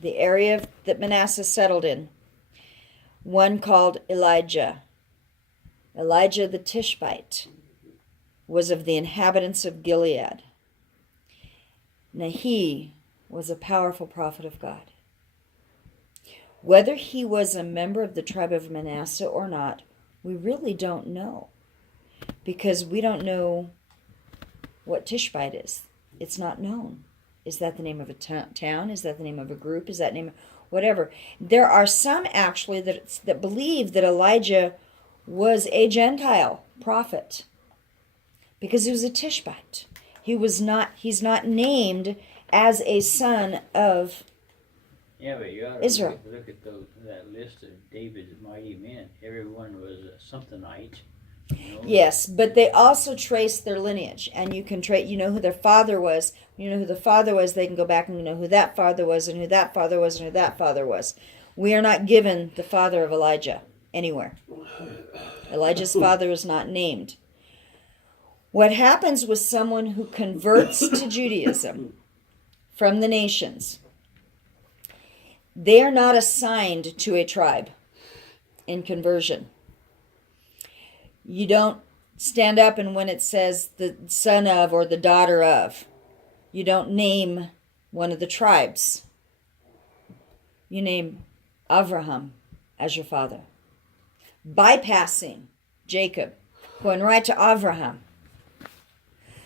the area that Manasseh settled in, one called Elijah. Elijah the Tishbite was of the inhabitants of Gilead. Now he was a powerful prophet of God. Whether he was a member of the tribe of Manasseh or not, we really don't know, because we don't know what Tishbite is. It's not known. Is that the name of a town? Is that the name of a group? Is that name of whatever? There are some actually that believe that Elijah was a Gentile prophet because he was a Tishbite. He's not named as a son of Yeah, but you ought to Israel. look at that list of David's mighty men. Everyone was a somethingite. You know? Yes, but they also trace their lineage, and you can you know who their father was. You know who the father was, they can go back and know who that father was, and who that father was, and who that father was. We are not given the father of Elijah anywhere. Elijah's father is not named. What happens with someone who converts to Judaism from the nations, they are not assigned to a tribe in conversion. You don't stand up and when it says the son of or the daughter of, you don't name one of the tribes. You name Avraham as your father. Bypassing Jacob, going right to Avraham.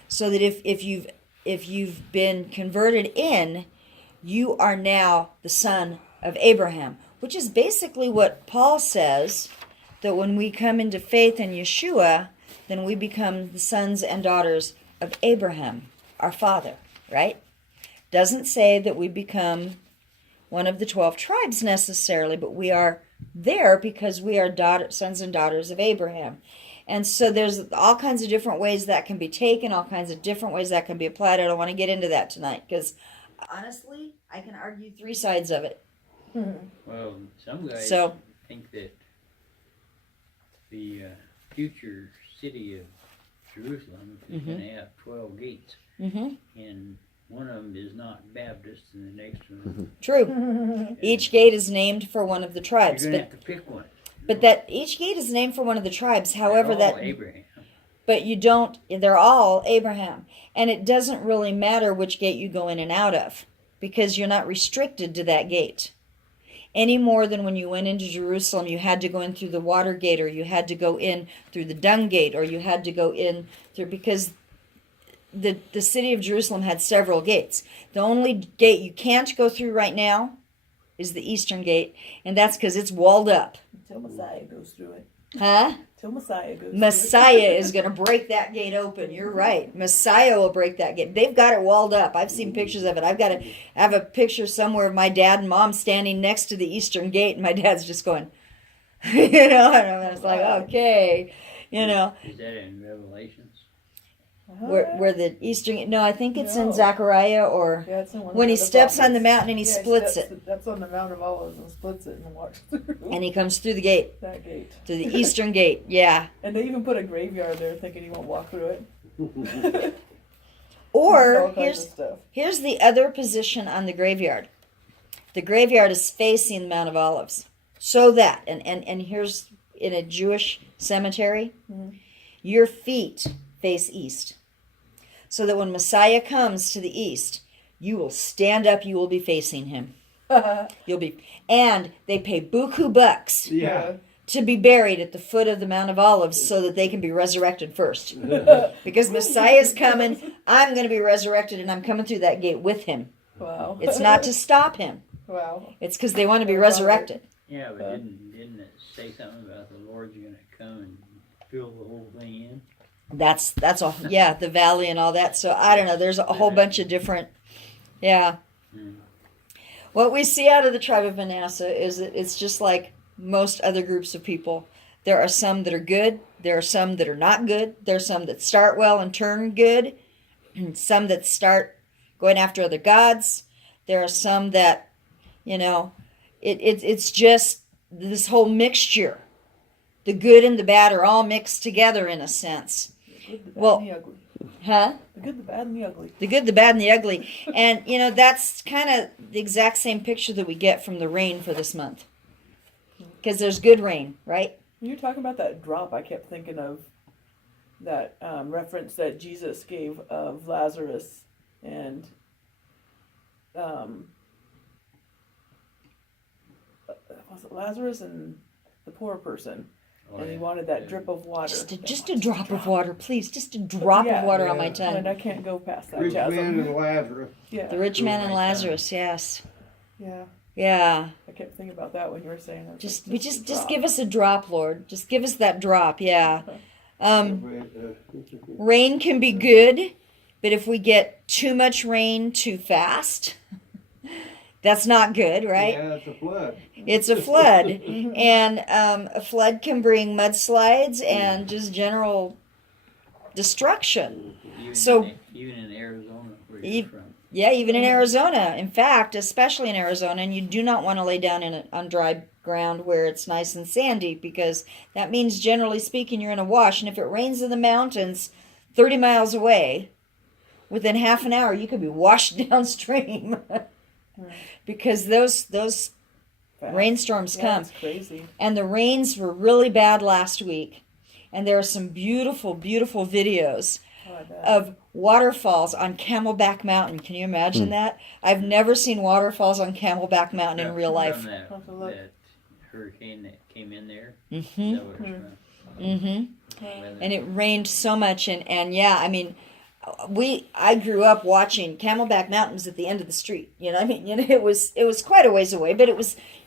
So that if you've been converted in, you are now the son of Abraham, which is basically what Paul says, that when we come into faith in Yeshua, then we become the sons and daughters of Abraham, our father, right? Doesn't say that we become one of the 12 tribes necessarily, but we are there because we are sons and daughters of Abraham. And so there's all kinds of different ways that can be taken, all kinds of different ways that can be applied. I don't want to get into that tonight because honestly, I can argue 3 sides of it. Well, some guys So- think that the future city of Jerusalem is going to have 12 gates, and one of them is not Baptist, and the next one. True. Each gate is named for one of the tribes, You're going to have to pick one. but that each gate is named for one of the tribes. However, They're all that Abraham. but you don't. They're all Abraham, and it doesn't really matter which gate you go in and out of, because you're not restricted to that gate any more than when you went into Jerusalem. You had to go in through the water gate, or you had to go in through the dung gate, or you had to go in through, because the city of Jerusalem had several gates. The only gate you can't go through right now is the eastern gate, and that's because it's walled up. Till Messiah goes through it. Huh? Till Messiah goes through it. Messiah is going to break that gate open. You're right. Messiah will break that gate. They've got it walled up. I've seen pictures of it. I have a picture somewhere of my dad and mom standing next to the eastern gate, and my dad's just going, and I was like, okay, Is that in Revelations? where the eastern, no, I think it's in No. Zechariah, or Yeah, it's in one when he of the steps on the prophets. mountain and he Yeah, splits it, That's on the Mount of Olives and splits it and walks through and he comes through the gate, that gate. to the eastern gate, yeah. And they even put a graveyard there thinking he won't walk through it. Or, All kinds of stuff. here's the other position on the graveyard. The graveyard is facing the Mount of Olives. So that, and here's in a Jewish cemetery, your feet face east. So that when Messiah comes to the east, you will stand up, you will be facing him. And they pay buku bucks Yeah. to be buried at the foot of the Mount of Olives so that they can be resurrected first. Because Messiah's coming, I'm going to be resurrected, and I'm coming through that gate with him. Wow. It's not to stop him. Wow. It's because they want to be resurrected. Yeah, but didn't it say something about the Lord's going to come and fill the whole thing in? That's all. Yeah, the valley and all that. So I don't know. There's a whole bunch of different. Yeah. What we see out of the tribe of Manasseh is that it's just like most other groups of people. There are some that are good. There are some that are not good. There are some that start well and turn good. And some that start going after other gods. There are some that, it's just this whole mixture. the good and the bad are all mixed together in a sense. The good, the bad, Well- and the ugly. Huh? The good, the bad, and the ugly. The good, the bad, and the ugly. And, that's kind of the exact same picture that we get from the rain for this month. Because there's good rain, right? When you're talking about that drop, I kept thinking of that reference that Jesus gave of Lazarus and was it Lazarus and the poor person? Oh, And he yeah. wanted that drip of water. Just a drop of water, please. Just a drop Yeah. of water on my Yeah. And I tongue. can't go past that Rich man chasm. and Lazarus. Yeah. The rich man and Right down. Lazarus, yes. Yeah. Yeah. I kept thinking about that when you were saying that. Just a drop. give us a drop, Lord. Just give us that drop, yeah. But, Rain can be good, but if we get too much rain too fast, that's not good, right? Yeah, it's a flood. It's a flood. And a flood can bring mudslides and just general destruction. Even in Arizona, where Eve- you're from. Yeah, even in Arizona. In fact, especially in Arizona, and you do not want to lay down on dry ground where it's nice and sandy, because that means, generally speaking, you're in a wash. And if it rains in the mountains 30 miles away, within half an hour, you could be washed downstream. Because those Fast. rainstorms Yeah, come. it's crazy. And the rains were really bad last week. And there are some beautiful, beautiful videos Oh, I bet. of waterfalls on Camelback Mountain. Can you imagine that? I've never seen waterfalls on Camelback Mountain in real life. From that, I'll have to look. that hurricane that came in there. Mm-hmm. That was from Mm-hmm. weather. And it rained so much, and yeah, I mean, I grew up watching Camelback Mountains at the end of the street. I mean, it was quite a ways away, but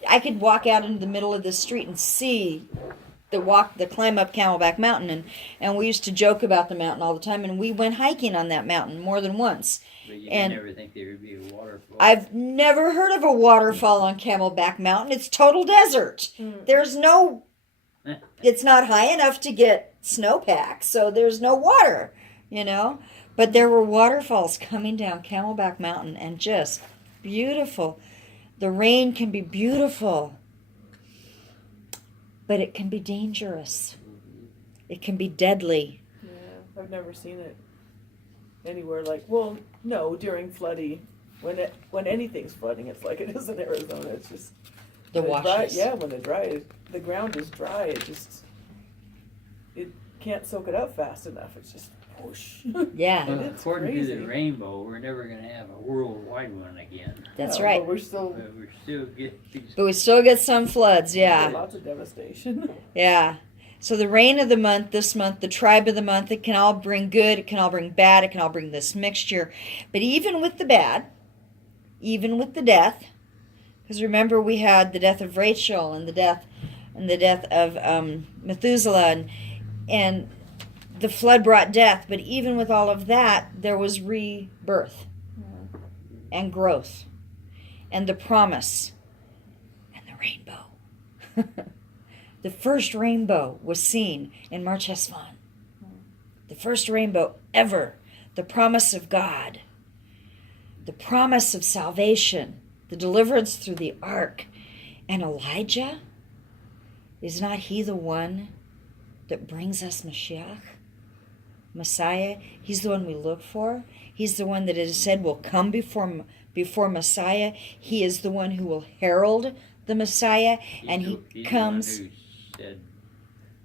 I could walk out into the middle of the street and see the climb up Camelback Mountain, and we used to joke about the mountain all the time, and we went hiking on that mountain more than once. But you and- didn't ever think there would be a waterfall. I've never heard of a waterfall on Camelback Mountain. It's total desert. There's no, it's not high enough to get snowpack, so there's no water, But there were waterfalls coming down Camelback Mountain, and just beautiful. The rain can be beautiful, but it can be dangerous. It can be deadly. Yeah, I've never seen it anywhere like. Well, no, during flooding, when anything's flooding, it's like it is in Arizona. It's just The when it's dry- washes. yeah, when the ground is dry, it can't soak it up fast enough. It's just whoosh. Yeah, Well, It's according to crazy. the rainbow, we're never going to have a worldwide one again. that's Yeah, right. But we're still But we're still getting But we still get some floods, yeah. lots of devastation. Yeah. So the rain of the month, this month, the tribe of the month, it can all bring good, it can all bring bad, it can all bring this mixture. But even with the bad, even with the death, because remember we had the death of Rachel and the death of Methuselah, and the flood brought death. But even with all of that, there was rebirth and growth and the promise and the rainbow. The first rainbow was seen in Marcheshvan. The first rainbow ever. The promise of God. The promise of salvation. The deliverance through the ark. And Elijah? Is not he the one that brings us Mashiach? Messiah? He's the one we look for. He's the one that it is said will come before Messiah. He is the one who will herald the Messiah. And he comes... The one who said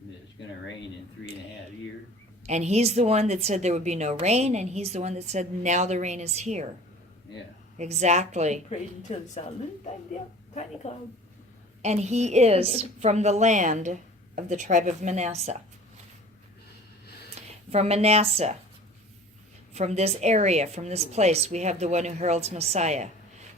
it's going to rain in 3.5 years. And he's the one that said there would be no rain, and he's the one that said now the rain is here. Yeah. Exactly. Prayed until he saw a little tiny cloud. And he is from the land of the tribe of Manasseh. From Manasseh, from this area, from this place, we have the one who heralds Messiah.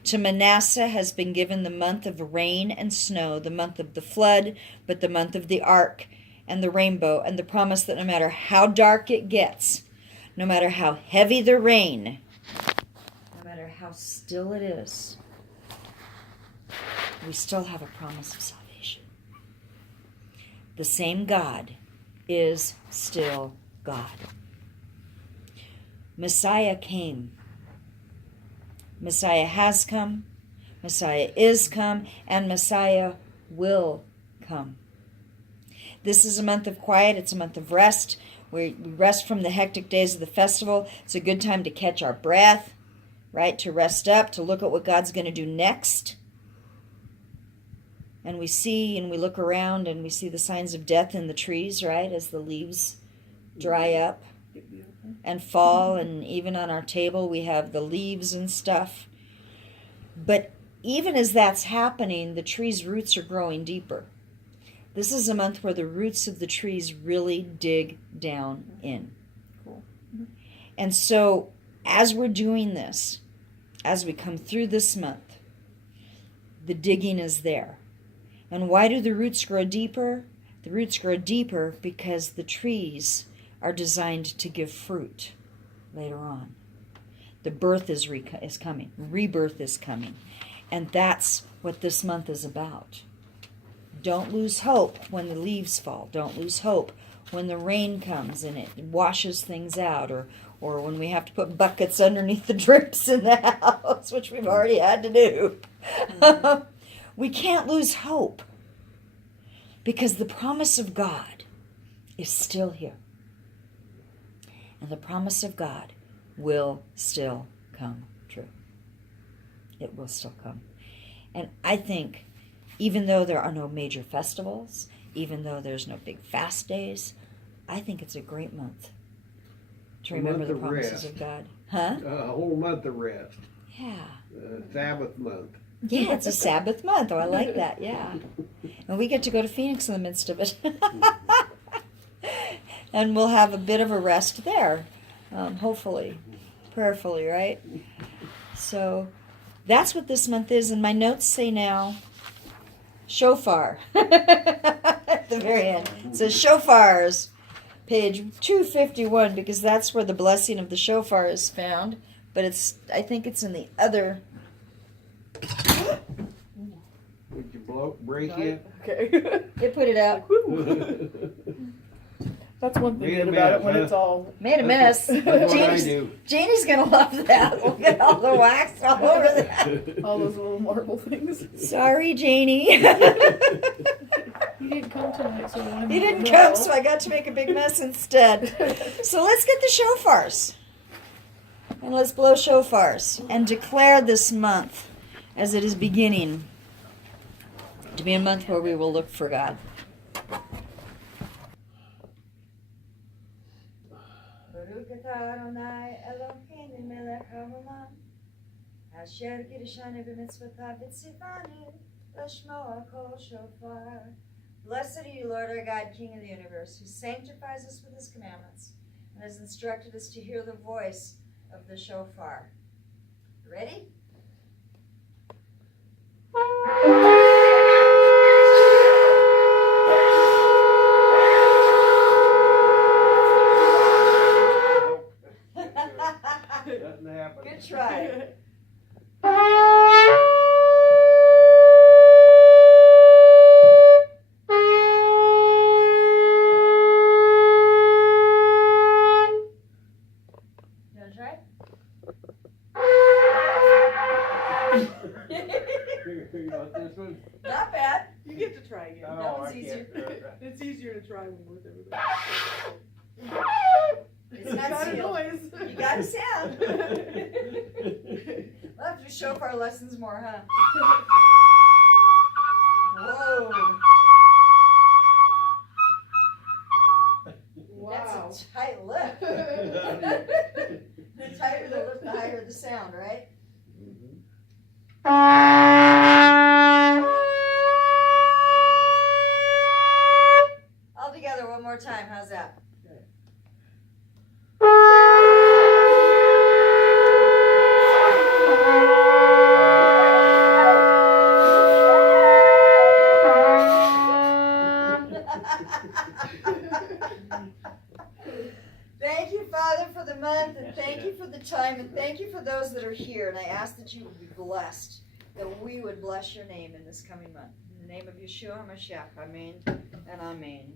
To Manasseh has been given the month of rain and snow, the month of the flood, but the month of the ark and the rainbow, and the promise that no matter how dark it gets, no matter how heavy the rain, no matter how still it is, we still have a promise of salvation. The same God is still God. Messiah came. Messiah has come. Messiah is come. And Messiah will come. This is a month of quiet. It's a month of rest. We rest from the hectic days of the festival. It's a good time to catch our breath, right? To rest up, to look at what God's going to do next. And we see and we look around and we see the signs of death in the trees, right? As the leaves dry up and fall. And even on our table, we have the leaves and stuff. But even as that's happening, the tree's roots are growing deeper. This is a month where the roots of the trees really dig down in. Cool. And so, as we're doing this, as we come through this month, the digging is there. And why do the roots grow deeper? The roots grow deeper because the trees are designed to give fruit later on. The birth is coming. Rebirth is coming. And that's what this month is about. Don't lose hope when the leaves fall. Don't lose hope when the rain comes and it washes things out, or when we have to put buckets underneath the drips in the house, which we've already had to do. Mm-hmm. We can't lose hope because the promise of God is still here. And the promise of God will still come true. It will still come. And I think even though there are no major festivals, even though there's no big fast days, I think it's a great month to remember the promises of God. Huh? A whole month of rest. Yeah. Sabbath month. Yeah, it's a Sabbath month. Oh, I like that. Yeah. And we get to go to Phoenix in the midst of it. And we'll have a bit of a rest there, hopefully, prayerfully, right? So that's what this month is. And my notes say now, shofar. At the very end. It says shofars, page 251, because that's where the blessing of the shofar is found. But I think it's in the other. Would you break it? Okay. It put it out. That's one thing Made a good about mess, it when huh? it's all. Made a mess. That's what I do. Janie's going to love that. We'll get all the wax all over that. All those little marble things. Sorry, Janie. You didn't come tonight, so I wanted You you to didn't know. come, so I got to make a big mess instead. So let's get the shofars. And let's blow shofars and declare this month as it is beginning to be a month where we will look for God. Blessed are you, Lord our God, King of the universe, who sanctifies us with his commandments and has instructed us to hear the voice of the shofar. Ready? Nothing happened. Good try. You want to try? You want this one? Not bad. You get to try again. Oh, That one's I easier. can't do it. It's easier to try when we're with everybody. It's not got a sealed. noise. You got a sound. We'll have to do shofar lessons more, huh? Whoa. Wow. That's a tight lip. The tighter the lip, the higher the sound, right? All together one more time. How's that? Thank you, Father, for the month, and thank you for the time, and thank you for those that are here. And I ask that you would be blessed, that we would bless your name in this coming month. In the name of Yeshua HaMashiach, Amen and Amen.